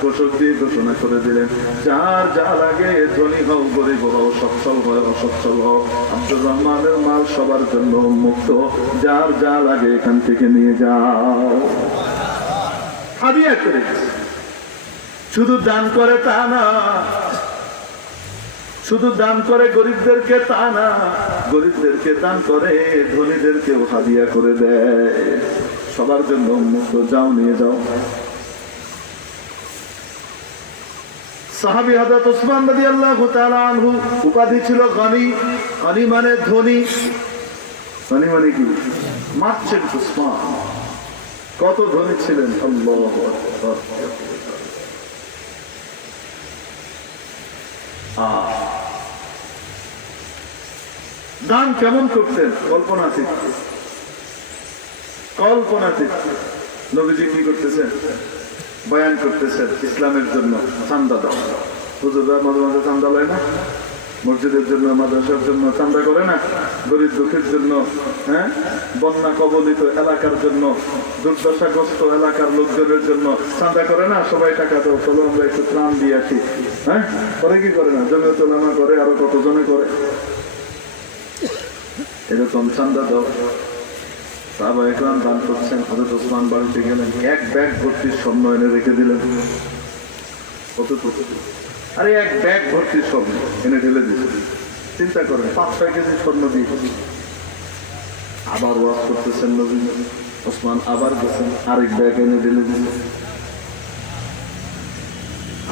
ঘোষক দিয়ে ঘোষণা করে দিলেন, যার যা লাগে, ধনী হও, গরিব হও, সচ্ছল হয়, অসচ্ছল হও, আব্দুর রহমানের মাল সবার জন্য উন্মুক্ত, যার যা লাগে এখান থেকে নিয়ে যাও। হাদিয়া করে, শুধু দান করে তা না, শুধু দান করে গরিবদেরকে তা না, গরিবদেরকে দান করে ধনীদেরকেও হাদিয়া করে দেয়, সবার জন্য উন্মুক্ত, যাও নিয়ে যাও। সাহাবী হযরত উসমান রাদিয়াল্লাহু তাআলা আনহু, উপাধি ছিল গনি। গনি মানে ধনী। গনি মানে কি? মার্চেন্ট উসমান। কত ধনী ছিলেন! আল্লাহু আকবার। দান কেমন করতেন? কল্পনাতীত, কল্পনাতীত। নবীজি কি করতেছেন? বয়ান করতেছেন ইসলামের জন্য, চান্দা দাও। হুজুররা মাঝে মাঝে চান্দা লয় না? মসজিদের জন্য, মাদ্রাসার জন্য চান্দা করে না? গরিব দুঃখের জন্য, হ্যাঁ, বন্যা কবলিত এলাকার জন্য, দুর্দশাগ্রস্ত এলাকার লোকজনের জন্য চান্দা করে না? সবাই টাকা দাও, চলো আমরা একটু ত্রাণ দিয়ে আসি। হ্যাঁ, করে কি করে না? জমিয়ত উলামা করে, আরো কতজনে করে। এরকম চান্দা দাও। সাহাবায়ে কেরাম দান করছেন। হযরত ওসমান বাড়িতে গেলেন, 1 ব্যাগ ভর্তি স্বর্ণ এনে রেখে দিলেন। কত? আরে 1 ব্যাগ ভর্তি স্বর্ণ এনে ঢেলে দিয়েছে। চিন্তা করেন, 5-6 কেজি স্বর্ণ দিয়ে। আবার ওয়াজ করতেছেন নবী, ওসমান আবার গেছেন, আরেক ব্যাগ এনে ঢেলে দিয়েছে।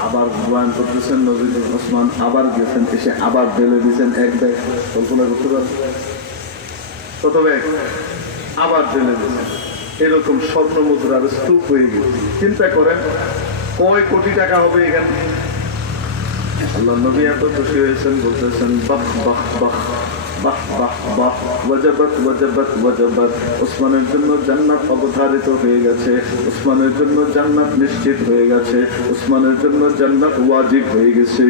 আবার বয়ান করতেছেন নবী, ওসমান আবার গেছেন, এসে আবার ঢেলে দিয়েছেন 1 ব্যাগ। কল্পনা করতে পারেন কত ব্যাগ? আবার ঢেলে দিয়েছেন। এরকম স্বর্ণ মুদ্রার স্তূপ হয়ে গেছে। চিন্তা করেন কয় কোটি টাকা হবে এখানে। আল্লাহ নবী এত খুশি হয়েছেন, বলতেছেন, বাহ বাহ বাহ বাহ বাহ বাহ, ওয়াজাবাত ওয়াজাবাত ওয়াজাবাত। ওসমানের জন্য জান্নাত অবধারিত হয়ে গেছে, ওসমানের জন্য জান্নাত নিশ্চিত হয়ে গেছে, ওসমানের জন্য জান্নাত ওয়াজিব হয়ে গেছে।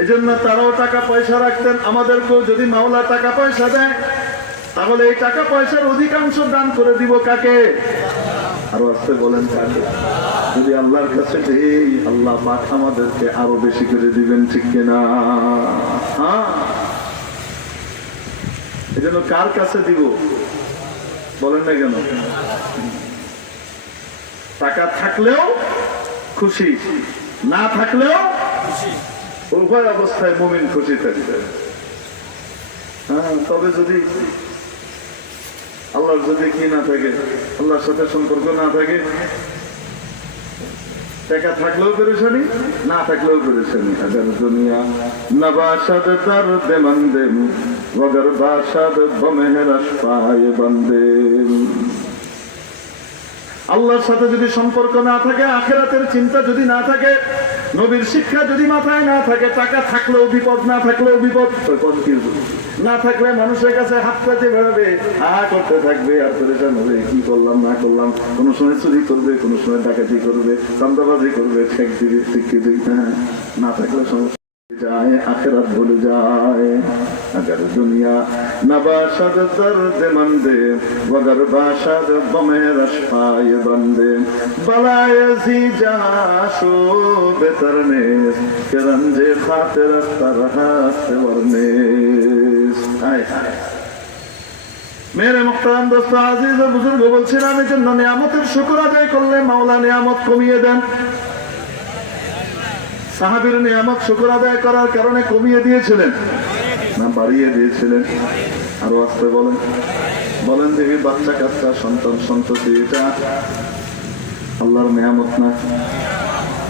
এই জন্য তারাও টাকা পয়সা রাখতেন। আমাদেরকেও যদি মাওলা টাকা পয়সা দেয়, তাহলে এই টাকা পয়সার অধিকাংশ দান করে দিব কাকে? আরো আসতে বলেন, কাকে? যদি আল্লাহর কাছে দেই, আল্লাহ পাক আমাদেরকে আরো বেশি করে দিবেন, ঠিক কিনা? হ্যাঁ, এই জন্য কার কাছে দিব বলেন না কেন? টাকা থাকলেও খুশি, না থাকলেও খুশি, উভয় অবস্থায় মুমিন খুশি থাকবে। হ্যাঁ, তবে যদি আল্লাহর যদি কি না থাকে, আল্লাহর সাথে সম্পর্ক না থাকে, টাকা থাকলেও পেরেশানি, না থাকলেও পেরেশানি। আগার দুনিয়া নবাশাদ দর্দ মন্দে ওগর বাশাদ বমেহরাস পায়ে বন্দে। আল্লাহর সাথে যদি সম্পর্ক না থাকে, আখিরাতের চিন্তা যদি না থাকে, নবীর শিক্ষা যদি মাথায় না থাকে, টাকা থাকলেও বিপদ, না থাকলেও বিপদ, না থাকলে মানুষের কাছে হাত পাতে বেড়াবে, করতে থাকবে আর পরেশান হবে, কি করলাম না করলাম। কোনো সময় চুরি করবে, কোনো সময় ডাকাতি করবে, চাঁদাবাজি করবে, ঠেক দিবে, টিকে দিবে। না থাকলে সমস্যা जाए आखिरत भूल जाए। अगर दुनिया नबाशद दर्द मंदे वगर बाशद बमे रशपाए बंदे बलाए जी जहाशो बेतरने के रंजे खातिर तरह से वरने। हाय हाय मेरे मुख्तरम दोस्तों, आजीज और बुजुर्ग, বলছিলাম এই জন্য নিয়ামতের শুকর আদায় করলে মাওলা নিয়ামত কমিয়ে দেন। সাহাবীর নিয়ামত শুকর আদায় করার কারণে কমিয়ে দিয়েছিলেন না বাড়িয়ে দিয়েছিলেন? আরো আসতে বলেন, বলেন দেখি, বাচ্চা কাচ্চা, সন্তান সন্ততি, এটা আল্লাহর নিয়ামত না?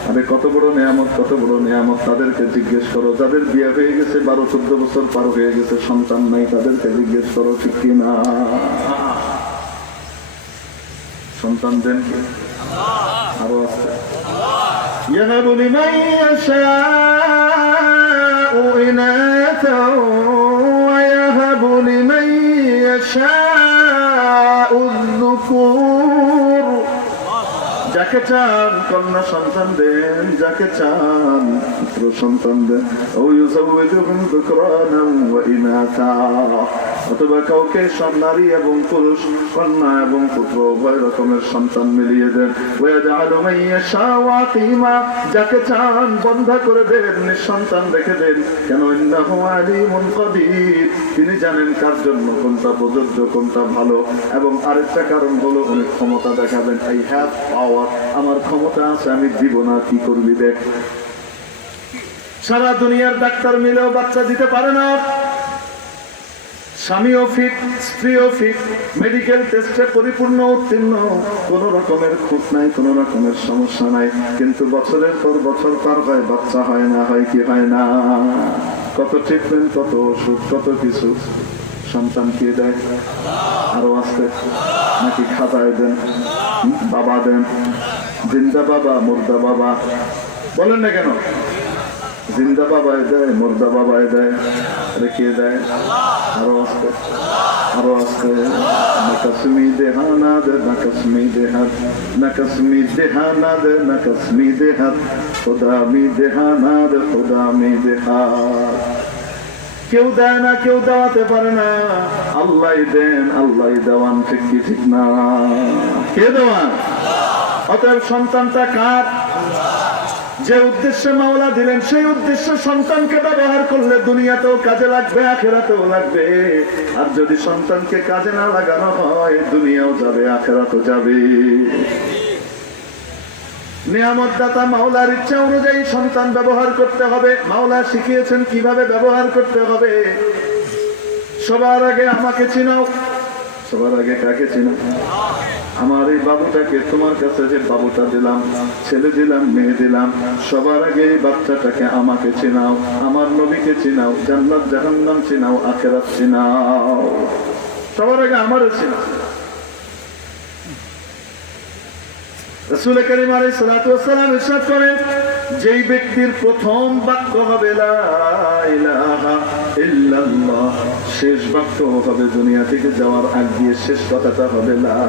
আরে কত বড় নিয়ামত, কত বড় নিয়ামত। তাদেরকে জিজ্ঞেস করো যাদের বিয়ে হয়ে গেছে, 12-14 বছর পার হয়ে গেছে, সন্তান নাই, তাদেরকে জিজ্ঞেস করো ঠিক কিনা। সন্তান দেন কি? আরো আসতে يهب لمن يشاء إناثا ويهب لمن يشاء الذكور। যাকে চান কন্যা সন্তান দেন, যাকে চান পুত্র সন্তান দেন। ও ইউযাওয়িজুহুম যুকরানান ওয়া ইনাসা, অথবা কাউকে নারী এবং পুরুষ, কন্যা এবং পুত্র উভয় রকমের সন্তান মিলিয়ে দেন। ওয়াজআলু মান ইয়াশাউ আকিমা, যাকে চান বন্ধা করে দেন, নিঃসন্তান রেখে দেন। কেন? ইন্নাহু আলিমুন কদির, তিনি জানেন কার জন্য কোনটা প্রযোজ্য, কোনটা ভালো। এবং আরেকটা কারণ হলো উনি ক্ষমতা দেখাবেন। আই হ্যাভ পাওয়ার, আমার ক্ষমতা আছে, আমি দিব না, কি করবি দেখ। সারা দুনিয়ার ডাক্তার মিলেও বাচ্চা দিতে পারে না। স্বামীও ফিট, স্ত্রীও ফিট, মেডিকেল টেস্টে পরিপূর্ণ উত্তীর্ণ, কোন রকমের খুঁত নাই, কোন রকমের সমস্যা নাই। কিন্তু বছরের পর বছর পার হয়, বাচ্চা হয় না। হয় কি হয় না? কত ট্রিটমেন্ট, কত ওষুধ, কত কিছু। সন্তান কে দেয়? আরো আসতে নাকি খাতায় দেন? বাবা দেন। জিন্দা বাবা, মুর্দা বাবা, বলেন না কেন? জিন্দা বাবায় দেয়, মুর্দা বাবায় দেয়, রেখে দেয়। আরো আসতে, আরো আসতে। নাকাসমি দেহানা দে, নাকাসমি দেহাত, নাকাসমি দেহানা দে, নাকাসমি দেহাত, খোদামি দেহানা দে, খোদামি দেহাত। কেউ দেয় না, কেউ দেওয়াতে পারে না, আল্লাহ দেন, আল্লাহ দেওয়ান। ঠিক কি ঠিক না? কে দেওয়ান? অতএব সন্তানটা কার? যে উদ্দেশ্যে মাওলা দিলেন, সেই উদ্দেশ্যে সন্তানকে ব্যবহার করলে দুনিয়াতেও কাজে লাগবে, আখিরাতেও লাগবে। আর যদি সন্তানকে কাজে না লাগানো হয়, দুনিয়াও যাবে, আখিরাতও যাবে। নিয়ামত দাতা মাওলার ইচ্ছা অনুযায়ী সন্তান ব্যবহার করতে হবে। মাওলা শিখিয়েছেন কিভাবে ব্যবহার করতে হবে। সবার আগে আমাকে চিনাও। সবার আগে কাকে চিনাও? আমার এই বাবুটাকে, তোমার কাছে যে বাবুটা দিলাম, ছেলে দিলাম, মেয়ে দিলাম, সবার আগে এই বাচ্চাটাকে আমাকে চিনাও, আমার নবীকে চিনাও, জান্নাত জাহান্নাম চিনাও, আখিরাত চিনাও। সবার আগে আমারও চিনাও। রাসূল কারীম আলাইহিস সালাতু ওয়াস সালাম ইরশাদ করেন, যেই ব্যক্তির প্রথম বাক্য হবে লা ইলাহা ইল্লাল্লাহ, শেষ বাক্য হবে দুনিয়া থেকে যাওয়ার আগ দিয়ে শেষ কথাটা হবে লা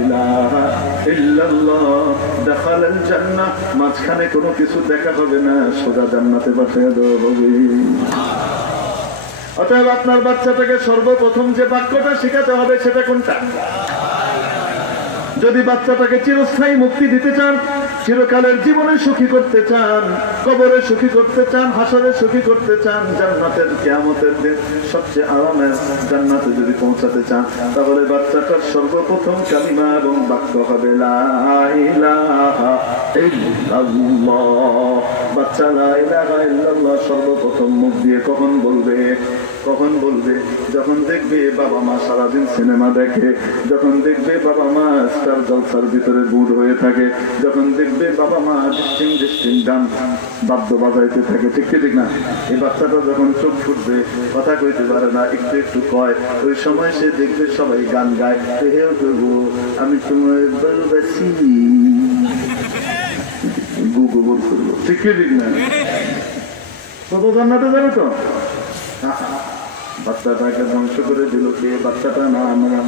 ইলাহা ইল্লাল্লাহ, দাখালাল জান্নাহ, মাঝখানে কোনো কিছু দেখা হবে না, সোজা জান্নাতে পাঠিয়ে দেওয়া হবে। অতএব আপনার বাচ্চাটাকে সর্বপ্রথম যে বাক্যটা শেখাতে হবে সেটা কোনটা? যদি বাচ্চাটাকে চিরস্থায়ী মুক্তি দিতে চান, চিরকালের জীবনে সুখী করতে চান, কবরে সুখী করতে চান, হাসরে সুখী করতে চান, জান্নাতের কিয়ামতের দিন সবচেয়ে আরামের জান্নাতে যদি পৌঁছাতে চান, তাহলে বাচ্চাটার সর্বপ্রথম কালিমা এবং বাক্য হবে লা ইলাহা ইল্লাল্লাহ। বাচ্চা লা ইলাহা ইল্লাল্লাহ সর্বপ্রথম মুখ দিয়ে কখন বলবে? কখন বলবে? যখন দেখবে বাবা মা সারাদিন সিনেমা দেখে, যখন দেখবে বাবা মা স্টার জলসার ভিতরে বুড় হয়ে থাকে, যখন দেখবে বাবা মা ডিস্টিং গান বাদ্য বাজাইতে থাকে, ঠিক ঠিক না? এই বাচ্চাটা যখন চোখ ফুটবে, কথা কইতে পারে না, একটু একটু কয়, ওই সময় সে দেখবে সবাই গান গায়, হেউ গো আমি তোমার ভালোবাসি, গুগু বল করবো, ঠিক ঠিক না? কত জান্নাতে যাবে তো। বাচ্চাটাকে ধ্বংস করে দিল কে? বাচ্চাটা না আমরা।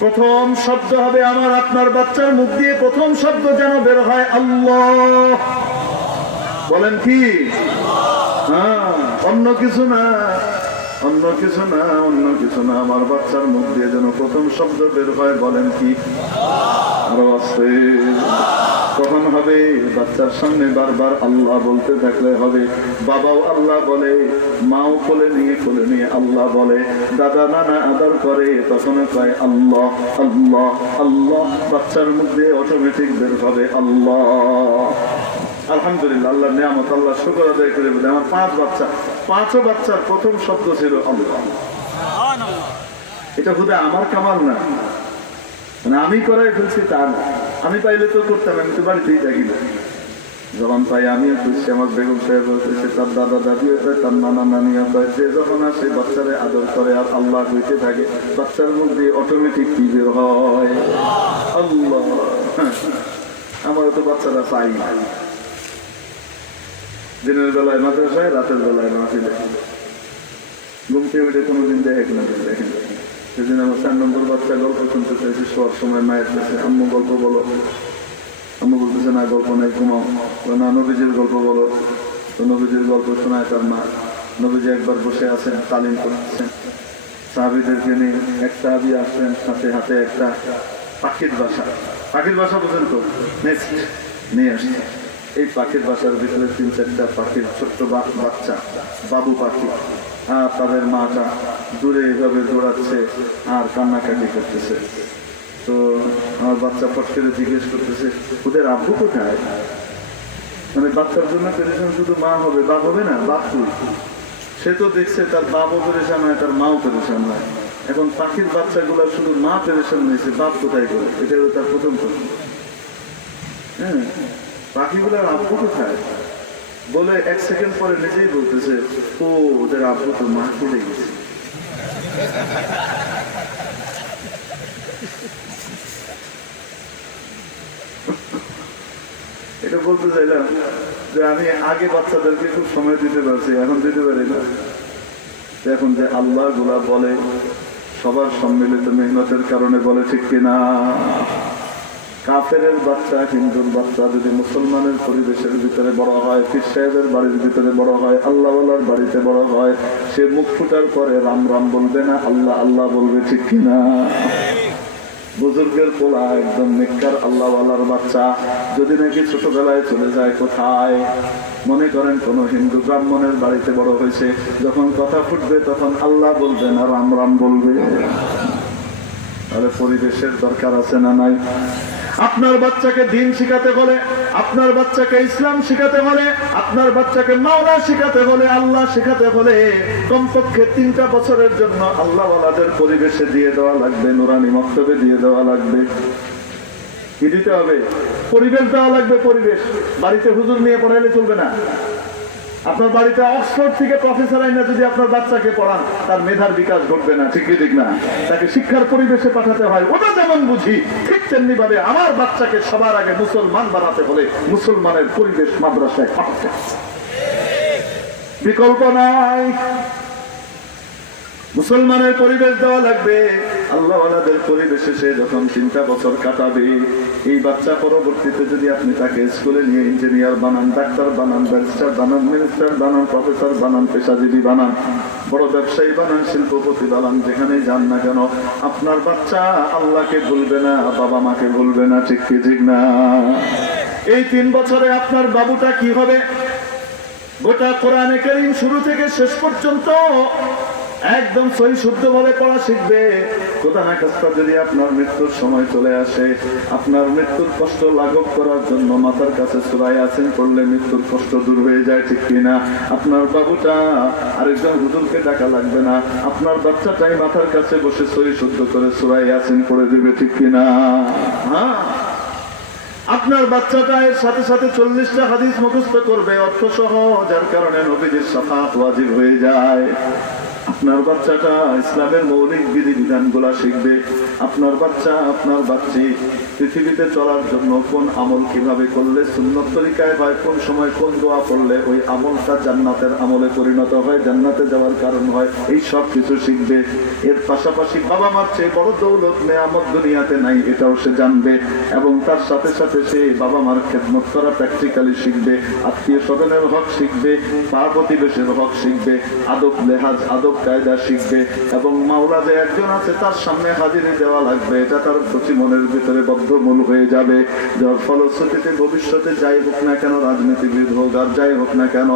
প্রথম শব্দ হবে আমার আপনার বাচ্চার মুখ দিয়ে, প্রথম শব্দ যেন বের হয় আল্লাহ। বলেন কি? হ্যাঁ, অন্য কিছু না, অন্য কিছু না, অন্য কিছু না। আমার বাচ্চার মুখ দিয়ে যেন প্রথম শব্দ বের হয়, বলেন কি? আরো আছে। কখন হবে? বাচ্চার সামনে বারবার আল্লাহ বলতে থাকলে হবে। বাবাও আল্লাহ বলে, মাও কোলে নিয়ে আল্লাহ বলে, দাদা নানা আদর করে, তখন কয় আল্লাহ আল্লাহ আল্লাহ। বাচ্চার মুখ দিয়ে অটোমেটিক বের হবে আল্লাহ। আলহামদুলিল্লাহ, আল্লাহর নিয়ামত, আল্লাহ শুকর আদায় করে বলে আমার 5 বাচ্চা, 5ও বাচ্চার প্রথম শব্দ ছিল আল্লাহ। এটা বোধহয় আমার কামাল না, মানে আমি করাই ফেলছি তা না। আমি পাইলে তো করতাম, আমি তো বাড়িতেই থাকি না। যখন পাই আমিও করছি, আমার বেগম সাহেব হয়েছে, তার দাদা দাদিও কয়, তার নানা নানিও কয়, যে যখন আসে বাচ্চারে আদর করে আর আল্লাহ হইতে থাকে, বাচ্চার মধ্যে অটোমেটিক কি বের হয় আল্লাহ। আমার তো বাচ্চারা পাই না। দিনের বেলায় মাদ্রাসায়, রাতের বেলায় মাহফিলে, ঘুমতে উঠে কোনোদিন দেখে না, দেখেন। সেদিন আমার 4 নম্বর বাচ্চা গল্প শুনতে চাইছে, শোয়ার সময় মায়ের কাছে, আম্মু গল্প বলো। আম্মু বলতেছে না, গল্প নাই, ঘুমাও। না, নবীজির গল্প বলো। তো নবীজির গল্প শোনায় তার মা। নবীজি একবার বসে আছেন, তালিম করতেছেন সাহাবীদেরকে নিয়ে। এক সাহাবী আসলেন, হাতে হাতে একটা পাখির বাসা। পাখির বাসা বোঝেন তো, নেক্সট নিয়ে আসছে। এই পাখির বাসার ভিতরে 3-4টা পাখির ছোট্ট বাচ্চা, বাবু পাখি। আর তাদের মাটা দূরে এইভাবে দৌড়াচ্ছে আর কান্নাকাটি করতেছে। তো আমার বাচ্চা ফট করে জিজ্ঞেস করতেছে, ওদের আব্বু কোথায়? মানে বাচ্চার জন্য পেরেশান শুধু মা হবে, বাপ হবে না? বাপ তুই। সে তো দেখছে তার বাপও পেরেশান হয়, তার মাও পেরেশান হয়। এখন পাখির বাচ্চাগুলো শুধু মা পেরেশান হয়েছে, বাপ কোথায় করে? এটা হলো তার প্রথম প্রশ্ন। হ্যাঁ, পাখিগুলোর আব্বু কোথায় বলে 1 সেকেন্ড পরে নিজেই বলতেছে, ও ওদের আব্বু তো মা ফেলে গেছে। এটা বলতে চাইলাম যে আমি আগে বাচ্চাদেরকে খুব সময় দিতে পারছি, এখন দিতে পারি না। এখন যে আল্লাহ গুলা বলে, সবার সম্মিলিত মেহনতের কারণে বলে, ঠিক কিনা? কাফেরের বাচ্চা, হিন্দুর বাচ্চা যদি মুসলমানের পরিবেশের ভিতরে বড় হয়, পীর সাহেবের বাড়ির ভিতরে বড় হয়, আল্লাহওয়ালার বাড়িতে বড় হয়, সে মুখ ফুটার পরে রাম রাম বলবে না, আল্লাহ আল্লাহ বলবে, ঠিক কিনা? বুজুর্গের পোলা, একদম নেককার আল্লাহওয়ালার বাচ্চা যদি নাকি ছোটবেলায় চলে যায় কোথায়, মনে করেন কোন হিন্দু ব্রাহ্মণের বাড়িতে বড় হয়েছে, যখন কথা ফুটবে তখন আল্লাহ বলবে না, রাম রাম বলবে। তাহলে পরিবেশের দরকার আছে না নাই? আপনার বাচ্চাকে দিন শিখাতে হলে, আপনার বাচ্চাকে ইসলাম শিখাতে হলে, আপনার বাচ্চাকে মাওলা শিখাতে হলে, আল্লাহ শিখাতে হলে কমপক্ষে 3টা বছরের জন্য আল্লাহওয়ালাদের পরিবেশে দিয়ে দেওয়া লাগবে, নুরানি মক্তবে দিয়ে দেওয়া লাগবে। কি দিতে হবে? পরিবেশ দেওয়া লাগবে। পরিবেশ। বাড়িতে হুজুর নিয়ে পড়াইলে চলবে না। আপনার বাড়িতে অক্সফোর্ড থেকে প্রফেসর আইনা যদি আপনার বাচ্চাকে পড়ান, তার মেধার বিকাশ ঘটবে না, ঠিক ঠিক না? তাকে শিক্ষার পরিবেশে পাঠাতে হয়। ওটা যেমন বুঝি, ঠিক তেমনি ভাবে আমার বাচ্চাকে সবার আগে মুসলমান বানাতে হলে মুসলমানের পরিবেশ মাদ্রাসায় পাঠাতে, বিকল্প নাই। মুসলমানের পরিবেশ দেওয়া লাগবে। আল্লাহওয়ালাদের পরিবেশে সে যখন 3টা বছর কাটাবে, এই বাচ্চা পরবর্তীতে যদি আপনি তাকে স্কুলে নিয়ে ইঞ্জিনিয়ার বানান, ডাক্তার বানান, ব্যারিস্টার বানান, মিনিস্টার বানান, প্রফেসর বানান, পেশাজীবী বানান, বড় ব্যবসায়ী বানান, শিল্পপতি বানান, যেখানেই যান না কেন, আপনার বাচ্চা আল্লাহকে ভুলবে না, বাবা মাকে ভুলবে না, ঠিক কি ঠিক না? এই 3 বছরে আপনার বাবুটা কি হবে? গোটা কোরআনে কারীম শুরু থেকে শেষ পর্যন্ত একদম সহি শুদ্ধ ভাবে পড়া শিখবে। কোথা না কোথা যদি আপনার মৃত্যুর সময় চলে আসে, আপনার মৃত্যুর কষ্ট লাঘব করার জন্য মাথার কাছে সূরা ইয়াসিন পড়লে মৃত্যুর কষ্ট দূর হয়ে যায়, ঠিক কিনা? আপনার বাবুটা আরেকজন হুজুরকে ডাকা লাগবে না, আপনার বাচ্চাটাই মাথার কাছে বসে সহি শুদ্ধ করে সূরা ইয়াসিন পড়ে দিবে, ঠিক কিনা? হ্যাঁ, আপনার বাচ্চাটা এর সাথে সাথে 40টা হাদিস মুখস্থ করবে অর্থ সহ, যার কারণে নবীজির শাফাত ওয়াজিব হয়ে যায়। আপনার বাচ্চাটা ইসলামের মৌলিক বিধিবিধান গুলা শিখবে। আপনার বাচ্চা, আপনার বাচ্চি পৃথিবীতে চলার জন্য কোন আমল কিভাবে করলে সুন্নত তরিকায় হয়, কোন সময় কোন দোয়া পড়লে ওই আমলটা জান্নাতের আমলে পরিণত হয়, জান্নাতে যাওয়ার কারণ হয়, এই সব কিছু শিখবে। এর পাশাপাশি বাবা মার চেয়ে বড় দৌলত নেয়ামত দুনিয়াতে নাই, এটাও সে জানবে। এবং তার সাথে সাথে সে বাবা মার খেদমত করা প্র্যাকটিক্যালি শিখবে, আত্মীয় স্বজনের হক শিখবে, পাড়া প্রতিবেশীর হক শিখবে, আদব লেহাজ আদব কায়দা শিখবে। এবং মাওলা যে একজন আছে তার সামনে হাজিরি দেওয়া লাগবে, এটা তার প্রতি মনের ভিতরে বদ্ধমূল হয়ে যাবে। যার ফলশ্রুতিতে ভবিষ্যতে যাই হোক না কেন, রাজনীতিবিদ হোক আর যাই হোক না কেন,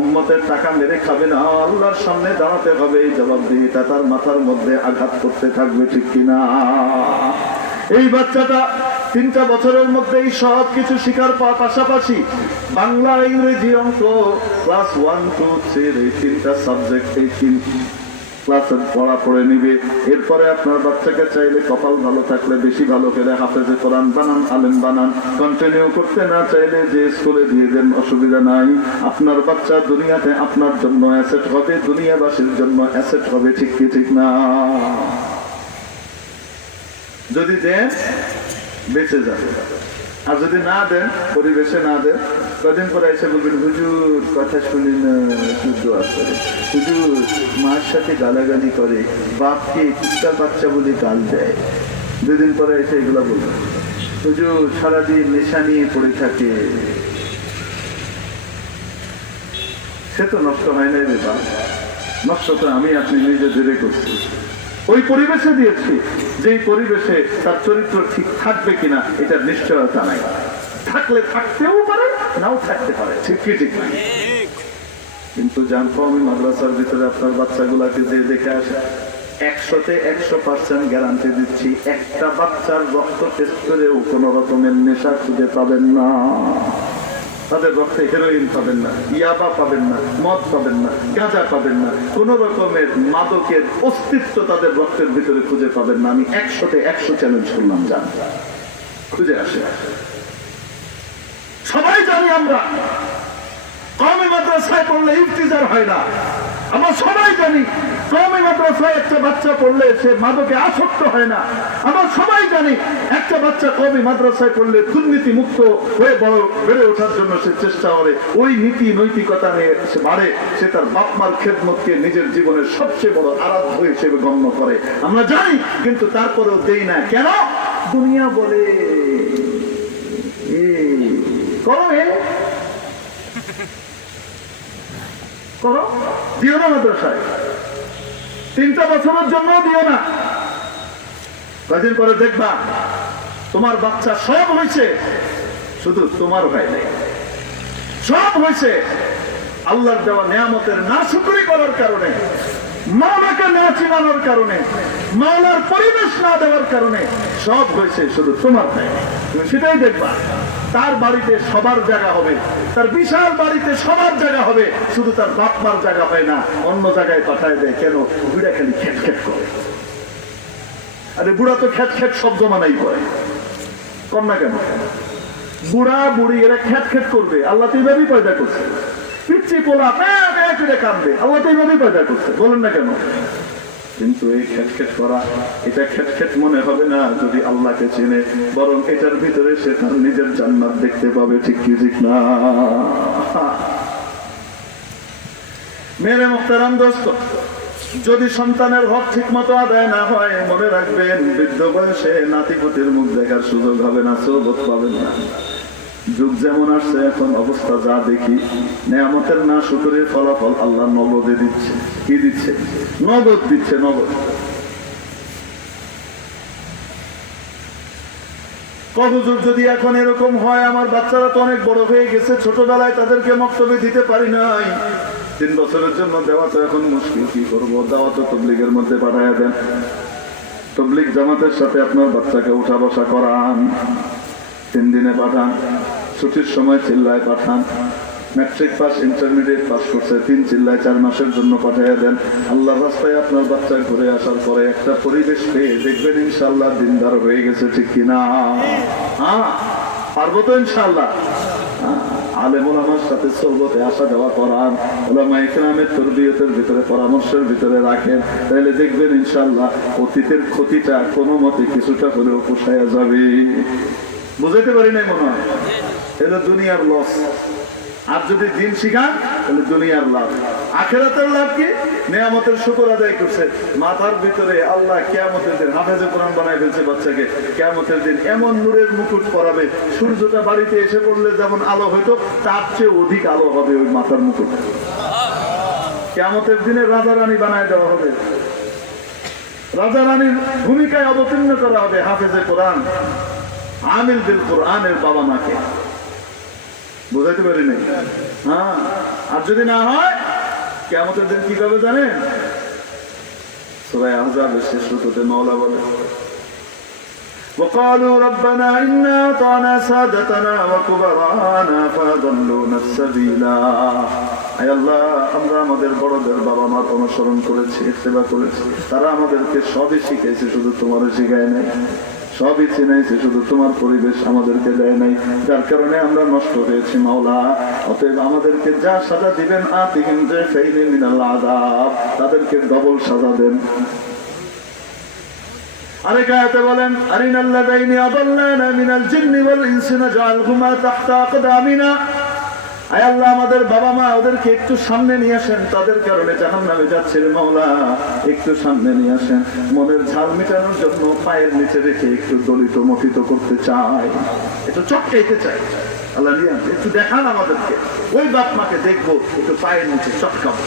উম্মতের টাকা মেরে খাবে না, আল্লাহর সামনে দাঁড়াতে হবে, এই জবাবদিহিতা তার মাথার মধ্যে আঘাত করতে থাকবে, ঠিক কিনা? এই বাচ্চাটা 3টা বছরের মধ্যেই সব কিছু শিখার পাশাপাশি বাংলা, ইংরেজি, অঙ্ক ক্লাস 1, 2, 3 এই 3টা সাবজেক্ট এই 3 ক্লাসের পড়া পড়ে নিবে। এরপরে আপনার বাচ্চাকে চাইলে কপাল ভালো থাকলে বেশি ভালো করে হাফেজে কোরআন বানান, আলেম বানান। কন্টিনিউ করতে না চাইলে যে স্কুলে দিয়ে দেন, অসুবিধা নাই। আপনার বাচ্চা দুনিয়াতে আপনার জন্য অ্যাসেট হবে, দুনিয়াবাসীর জন্য অ্যাসেট হবে, ঠিক কি ঠিক না? যদি দেন বেঁচে যাবে, আর যদি না দেন, পরিবেশে না দেন, কদিন পরে এসে বলবেন হুজুর কথা শুনি না, দোয়া করে, হুজুর মার সাথে গালাগালি করে, বাপকে কুত্তার বাচ্চা বলে গাল দেয়। 2 দিন পরে এসে এগুলো বলবেন হুজুর সারাদিন নেশা নিয়ে পড়ে থাকে। সে তো নষ্ট হয় নাই রে বাপ, নষ্ট তো আমি আপনি নিজে ধীরে করছি, ওই পরিবেশে দিয়েছি, যেই পরিবেশে তার চরিত্র ঠিক থাকবে কিনা এটার নিশ্চয়তা নাই। থাকলে থাকতেও পারে, নাও থাকতে পারে, ঠিক কি ঠিক নাই? কিন্তু জানতো আমি মাদ্রাসার ভিতরে আপনার বাচ্চাগুলাকে যে দেখে আসে, 100তে 100% গ্যারান্টি দিচ্ছি, একটা বাচ্চার রক্ত টেস্ট করেও কোন রকমের নেশা খুঁজে পাবেন না। তাদের রক্তে হেরোইন পাবেন না, ইয়াবা পাবেন না, মদ পাবেন না, গাঁজা পাবেন না, কোন রকমের মাদকের অস্তিত্ব তাদের রক্তের ভিতরে খুঁজে পাবেন না। আমি 100তে 100 চ্যালেঞ্জ করলাম, জান খুঁজে আসে। সবাই জানি আমরা কওমি মাদ্রাসায় পড়লে ইফতিজার হয় না, আমরা সবাই জানি কওমি মাদ্রাসায় একটা বাচ্চা পড়লে সে মাদকে আসক্ত হয় না, আমরা সবাই জানি একটা বাচ্চা কওমি মাদ্রাসায় পড়লে দুর্নীতি মুক্ত হয়ে বেড়ে ওঠার জন্য সে চেষ্টা করে, ওই নীতি নৈতিকতা নিয়ে সে বাড়ে, সে তার বাপ মার খেদমতকে নিজের জীবনের সবচেয়ে বড় আরাধ্য হিসেবে গণ্য করে। আমরা জানি, কিন্তু তারপরেও দেই না কেন? দুনিয়া বলে করো, দিও না মাদ্রাসায়, 3টা বছরের জন্য দিও না। কয়েকদিন পরে দেখবা তোমার বাচ্চা সব হয়েছে, শুধু তোমার হয় নাই, সব হয়েছে আল্লাহর দেওয়া নিয়ামতের নাশুকরি করার কারণে, মাওলাকে না চিনানোর কারণে, মাওলার পরিবেশ না দেওয়ার কারণে সব হয়েছে, শুধু তোমার হয় নাই। তুমি সেটাই দেখবা, তার বাড়িতে সবার জায়গা হবে, তার বিশাল বাড়িতে সবার জায়গা হবে, শুধু তার বাপ মার জায়গা হয় না, অন্য জায়গায় পাঠায় দেয়। কেন? বুড়া খালি খেট খেট করে। আরে বুড়া তো খেট খেট শব্দ মানাই করে, কম না কেন? বুড়া বুড়ি এরা খেট খেট করবে, আল্লাহ তো এইভাবেই পয়দা করছে। পিচ্ছি পোলা করে কাঁদবে, আল্লাহ তো এইভাবেই পয়দা করছে, বলেন না কেন? কিন্তু এই খেটখেট করা, এটা খেটখেট মনে হবে না যদি আল্লাহকে চেনে, বরং এটার ভিতরে সে তার নিজের জান্নাত দেখতে পাবে, ঠিক কি ঠিক না? মেরে মুখতারাম দোস্ত, যদি সন্তানের হক ঠিক মতো আদায় না হয়, মনে রাখবেন বৃদ্ধ বয়সে নাতিপুতির মুখ দেখার সুযোগ হবে না, সৌবত পাবেন না। যুগ যেমন আসছে এখন অবস্থা যা দেখি, নেয়ামতের না শুকরের ফলাফল আল্লাহ নগদে দিচ্ছে। কি দিচ্ছে? নগদ দিচ্ছে, নগদ। হুজুর যদি এখন এরকম হয়, আমার বাচ্চারা তো অনেক বড় হয়ে গেছে, ছোটবেলায় তাদেরকে মক্তবে দিতে পারি নাই, 3 বছরের জন্য দেওয়া তো এখন মুশকিল, কি করবো? দাওয়া তো তবলিগের মধ্যে পাঠাইয়া দেন, তবলিগ জামাতের সাথে আপনার বাচ্চাকে উঠা বসা করান, 3 দিনে পাঠান, ছুটির সময় চিল্লায় পাঠান। ম্যাট্রিক পাস, ইন্টারমিডিয়েট পাস করছে, 3 চিল্লায় 4 মাসের জন্য পাঠাইয়া দেন। আল্লাহর রাস্তায় আপনার বাচ্চা ঘুরে আসার পরে একটা পরিবেশ পেয়ে দেখবেন ইনশাআল্লাহ দিনদার হয়ে গেছে, ঠিক কিনা? হ্যাঁ, পারবো তো ইনশাআল্লাহ। আলেম ওলামার সাথে সোহবতে আসা যাওয়া করান, ওলামা ইকরামের তরবিয়তের ভিতরে, পরামর্শের ভিতরে রাখেন, তাহলে দেখবেন ইনশাআল্লাহ অতীতের ক্ষতিটা কোনো মতে কিছুটা হলেও পোষায়া যাবে। বুঝাইতে পারি নাই মনে হয়? এটা দুনিয়ার লস। আর যদি দিন শিখান তাহলে দুনিয়ার লাভ। আখিরাতের লাভ কি? নিয়ামতের শুকর আদায় করছে, মাথার ভিতরে আল্লাহ কিয়ামতের দিন হাফেজে কোরআন বানায় ফেলছে বাচ্চাকে। কিয়ামতের দিন এমন নূরের মুকুট পরাবে, সূর্যটা বাড়িতে এসে পড়লে যেমন আলো হইতো তার চেয়ে অধিক আলো হবে ওই মাথার মুকুট। কিয়ামতের দিনে রাজা রানী বানায় দেওয়া হবে, রাজা রানীর ভূমিকায় অবতীর্ণ করা হবে হাফেজে কোরআন, আমিল বিল কোরআনের বাবা মাকে। বুঝাইতে পারি নাই? হ্যাঁ। আর যদি না হয় কিয়ামতের দিন কি করবে জানেন? সূরা আহজাবের শেষ রুকুতে মাওলা বলে, وقالوا ربنا إنا أطعنا سادتنا وكبراءنا فأضلونا السبيلا। আয় আল্লাহ, আমরা আমাদের বড়দের বাবা মার অনুসরণ করেছি, ইত্তেবা করেছি, তারা আমাদেরকে সবই শিখাইছে, শুধু তোমারও শিখায় নাই। সবই চিনাইছে, শুধু তোমার পরিবেশ আমাদেরকে দেয় নাই, যার কারণে আমরা নষ্ট হয়েছি মাওলা। অতএব আমাদেরকে যা সাজা দিবেন আতিহিম যায়ফাইনি মিনাল আযাব, তাদেরকে ডবল সাজা দেন। আরেক আয়াতে বলেন, আরিনাল্লাযাইনি আদাল্লানা মিনাল জিন্নি ওয়াল ইনসি নাজআলহুমা তাহতা আকদামিনা। আয় আল্লাহ, আমাদের বাবা মা ওদেরকে একটু সামনে নিয়ে আসেন, তাদের কারণে জাহান্নামে যাচ্ছে রে মাওলা, একটু সামনে নিয়ে আসেন। মনের ঝাল মিটানোর জন্য পায়ের নিচে রেখে একটু দলিত মথিত করতে চাই, একটু চটকাইতে চাই। আল্লাহ নিয়ে একটু দেখান আমাদেরকে, ওই বাপ মাকে দেখবো, একটু পায়ের নিচে চটকাবো।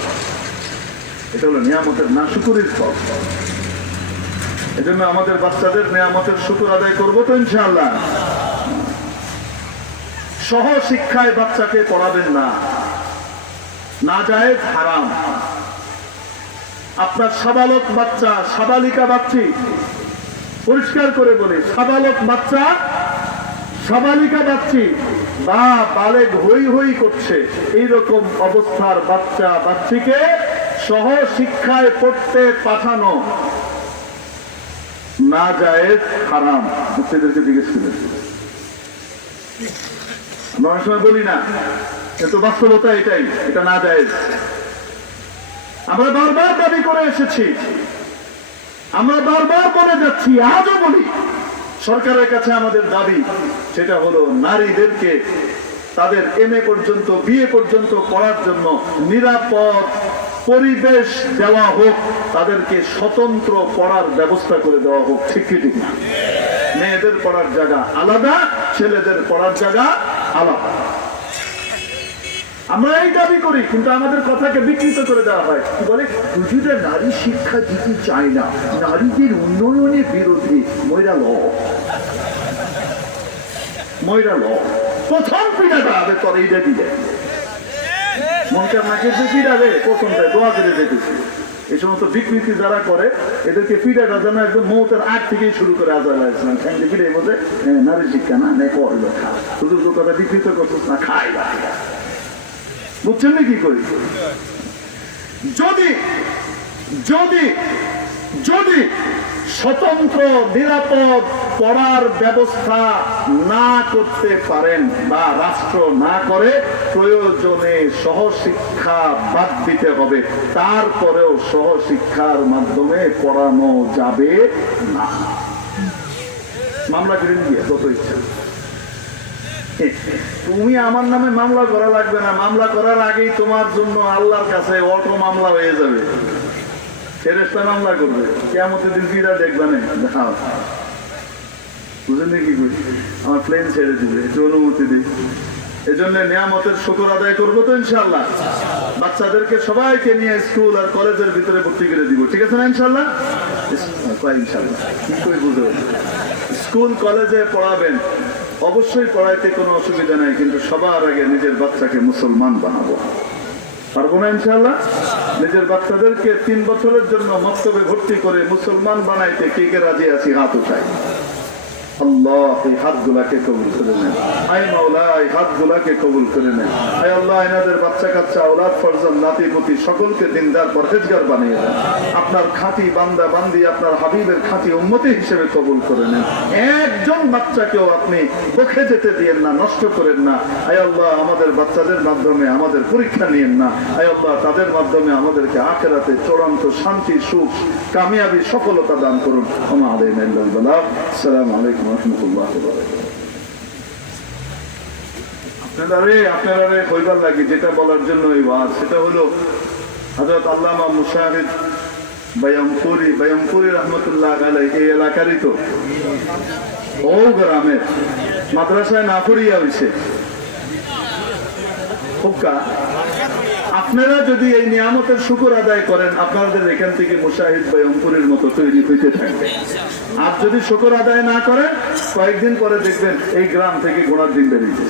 এটা হলো নিয়ামতের না শুকরের ফল। এজন্য আমাদের বাচ্চাদের নিয়ামতের শুকর আদায় করবো তো ইনশাআল্লাহ। সহ শিক্ষায় বাচ্চাকে পড়াবেন না, নাজায়েজ হারাম। আপনার সাবালক বাচ্চা, সাবালিকা বাচ্চি, পরিষ্কার করে বলি, সাবালক বাচ্চা, সাবালিকা বাচ্চি বা বালেগ হই হই করছে এইরকম অবস্থার বাচ্চা বাচ্চিকে সহ শিক্ষায় পড়তে পাঠানো নাজায়েজ হারাম। মুফতিদেরকে জিজ্ঞেস করেন, আমরা অনেক সময় বলি না, কিন্তু বাস্তবতা এটাই, এটা নাজায়েজ। আমরা বারবার দাবি করে এসেছি, আমরা বারবার বলে যাচ্ছি, আজও বলি, সরকারের কাছে আমাদের দাবি সেটা হলো নারীদেরকে তাদের MA পর্যন্ত, BA পর্যন্ত পড়ার জন্য নিরাপদ পরিবেশ দেওয়া হোক, তাদেরকে স্বতন্ত্র পড়ার ব্যবস্থা করে দেওয়া হোক। ঠিক কি ঠিক না? মেয়েদের পড়ার জায়গা আলাদা, ছেলেদের পড়ার জায়গা আলাদা। আমরা এই দাবি করি, কিন্তু আমাদের কথাকে বিকৃত করে দেওয়া হয়। বলে হুজুরা নারী শিক্ষা দিতে চায় না, নারীদের উন্নয়নের বিরোধী। ময়রা ল, ময়রা ল। প্রথম পিড়াটা হবে তোর এইটা দিলে মনকে আমাকে যে পিড়াবে প্রথমটা দোয়া করে যেতেছি। এই সমস্ত বিকৃতি যারা করে এদেরকে পিড়াটা যেন একদম মৌতের আগ থেকেই শুরু করে আজাল ইসলাম ফ্যামিলি পিড়ে বলছে নারী শিক্ষা না নে করলো খা, শুধু কথা বিকৃত করছিস না, খাই না। বুঝছেন না কি করি? যদি যদি যদি স্বতন্ত্র নিরাপদ পড়ার ব্যবস্থা না করতে পারেন বা রাষ্ট্র না করে, প্রয়োজনে সহশিক্ষা বাদ দিতে হবে, তারপরেও সহশিক্ষার মাধ্যমে পড়ানো যাবে না। মামলা করে দিয়ে যত ইচ্ছা, তুমি আমার নামে মামলা করা লাগবে না, মামলা করার আগেই তোমার জন্য আল্লাহর কাছে অটো মামলা হয়ে যাবে। ফেরেশতা মামলা করবে, কিয়ামতের দিন ফিরা দেখবে না। বুঝলেন কি করি? আমার প্লেন ছেড়ে দিবে, একটু অনুমতি দিই। এজন্য নিয়ামতের শুকর আদায় করবো তো ইনশাআল্লাহ। বাচ্চাদেরকে সবাইকে নিয়ে স্কুল আর কলেজের ভিতরে ভর্তি করে দিব, ঠিক আছে না ইনশাআল্লাহ? ইনশাআল্লাহ কি করে বুঝে স্কুল কলেজে পড়াবেন, অবশ্যই পড়াইতে কোনো অসুবিধা নাই, কিন্তু সবার আগে নিজের বাচ্চাকে মুসলমান বানাবো। পারবো না ইনশাআল্লাহ? নিজের বাচ্চাদেরকে 3 বছরের জন্য মক্তবে ভর্তি করে মুসলমান বানাইতে কে কে রাজি আছি? হাত উঠাই। আল্লাহ এই হাতগুলাকে কবুল করে নেন। আয় মাওলা এই হাতগুলাকে কবুল করে নেন। আয় আল্লাহ এনাদের বাচ্চা কাচ্চা আওলাদ ফরজান নাতি পুতি সকলকে দিনদার পরহেজগার বানিয়ে দেন। আপনার খাঁটি বান্দা বান্দি আপনার হাবিবের খাঁটি উম্মতি হিসেবে কবুল করে নেন। একজন বাচ্চাকেও আপনি বকে যেতে দিয়েন না, নষ্ট করেন না। আয় আল্লাহ আমাদের বাচ্চাদের মাধ্যমে আমাদের পরীক্ষা নিয়েন না। আয় আল্লাহ তাদের মাধ্যমে আমাদেরকে আখিরাতে চূড়ান্ত শান্তি সুখ কামিয়াবি সফলতা দান করুন। ওমা আলাইনা ইল্লাল বালাগ। আসসালামু আলাইকুম ওয়া রাহমাতুল্লাহি ওয়া বারাকাতুহু। আপনারা কইবার লাগে যেটা বলার জন্য এই ওয়াজ, সেটা হলো হযরত আল্লামা মুশাহিদ বায়ামপুরি রহমতুল্লাহ আলাইহি এই এলাকারই তো ও গ্রামের মাদ্রাসায় না পড়িয়া হইছে খুবকা। আপনারা যদি এই নিয়ামতের শুকর আদায় করেন, আপনাদের এখান থেকে মুশাহিদ বায়ামপুরের মতো তৈরি হইতে থাকবে। আর যদি শুকর আদায় না করেন, কয়েকদিন পরে দেখবেন এই গ্রাম থেকে গোড়ার দিন বেরিয়েছে।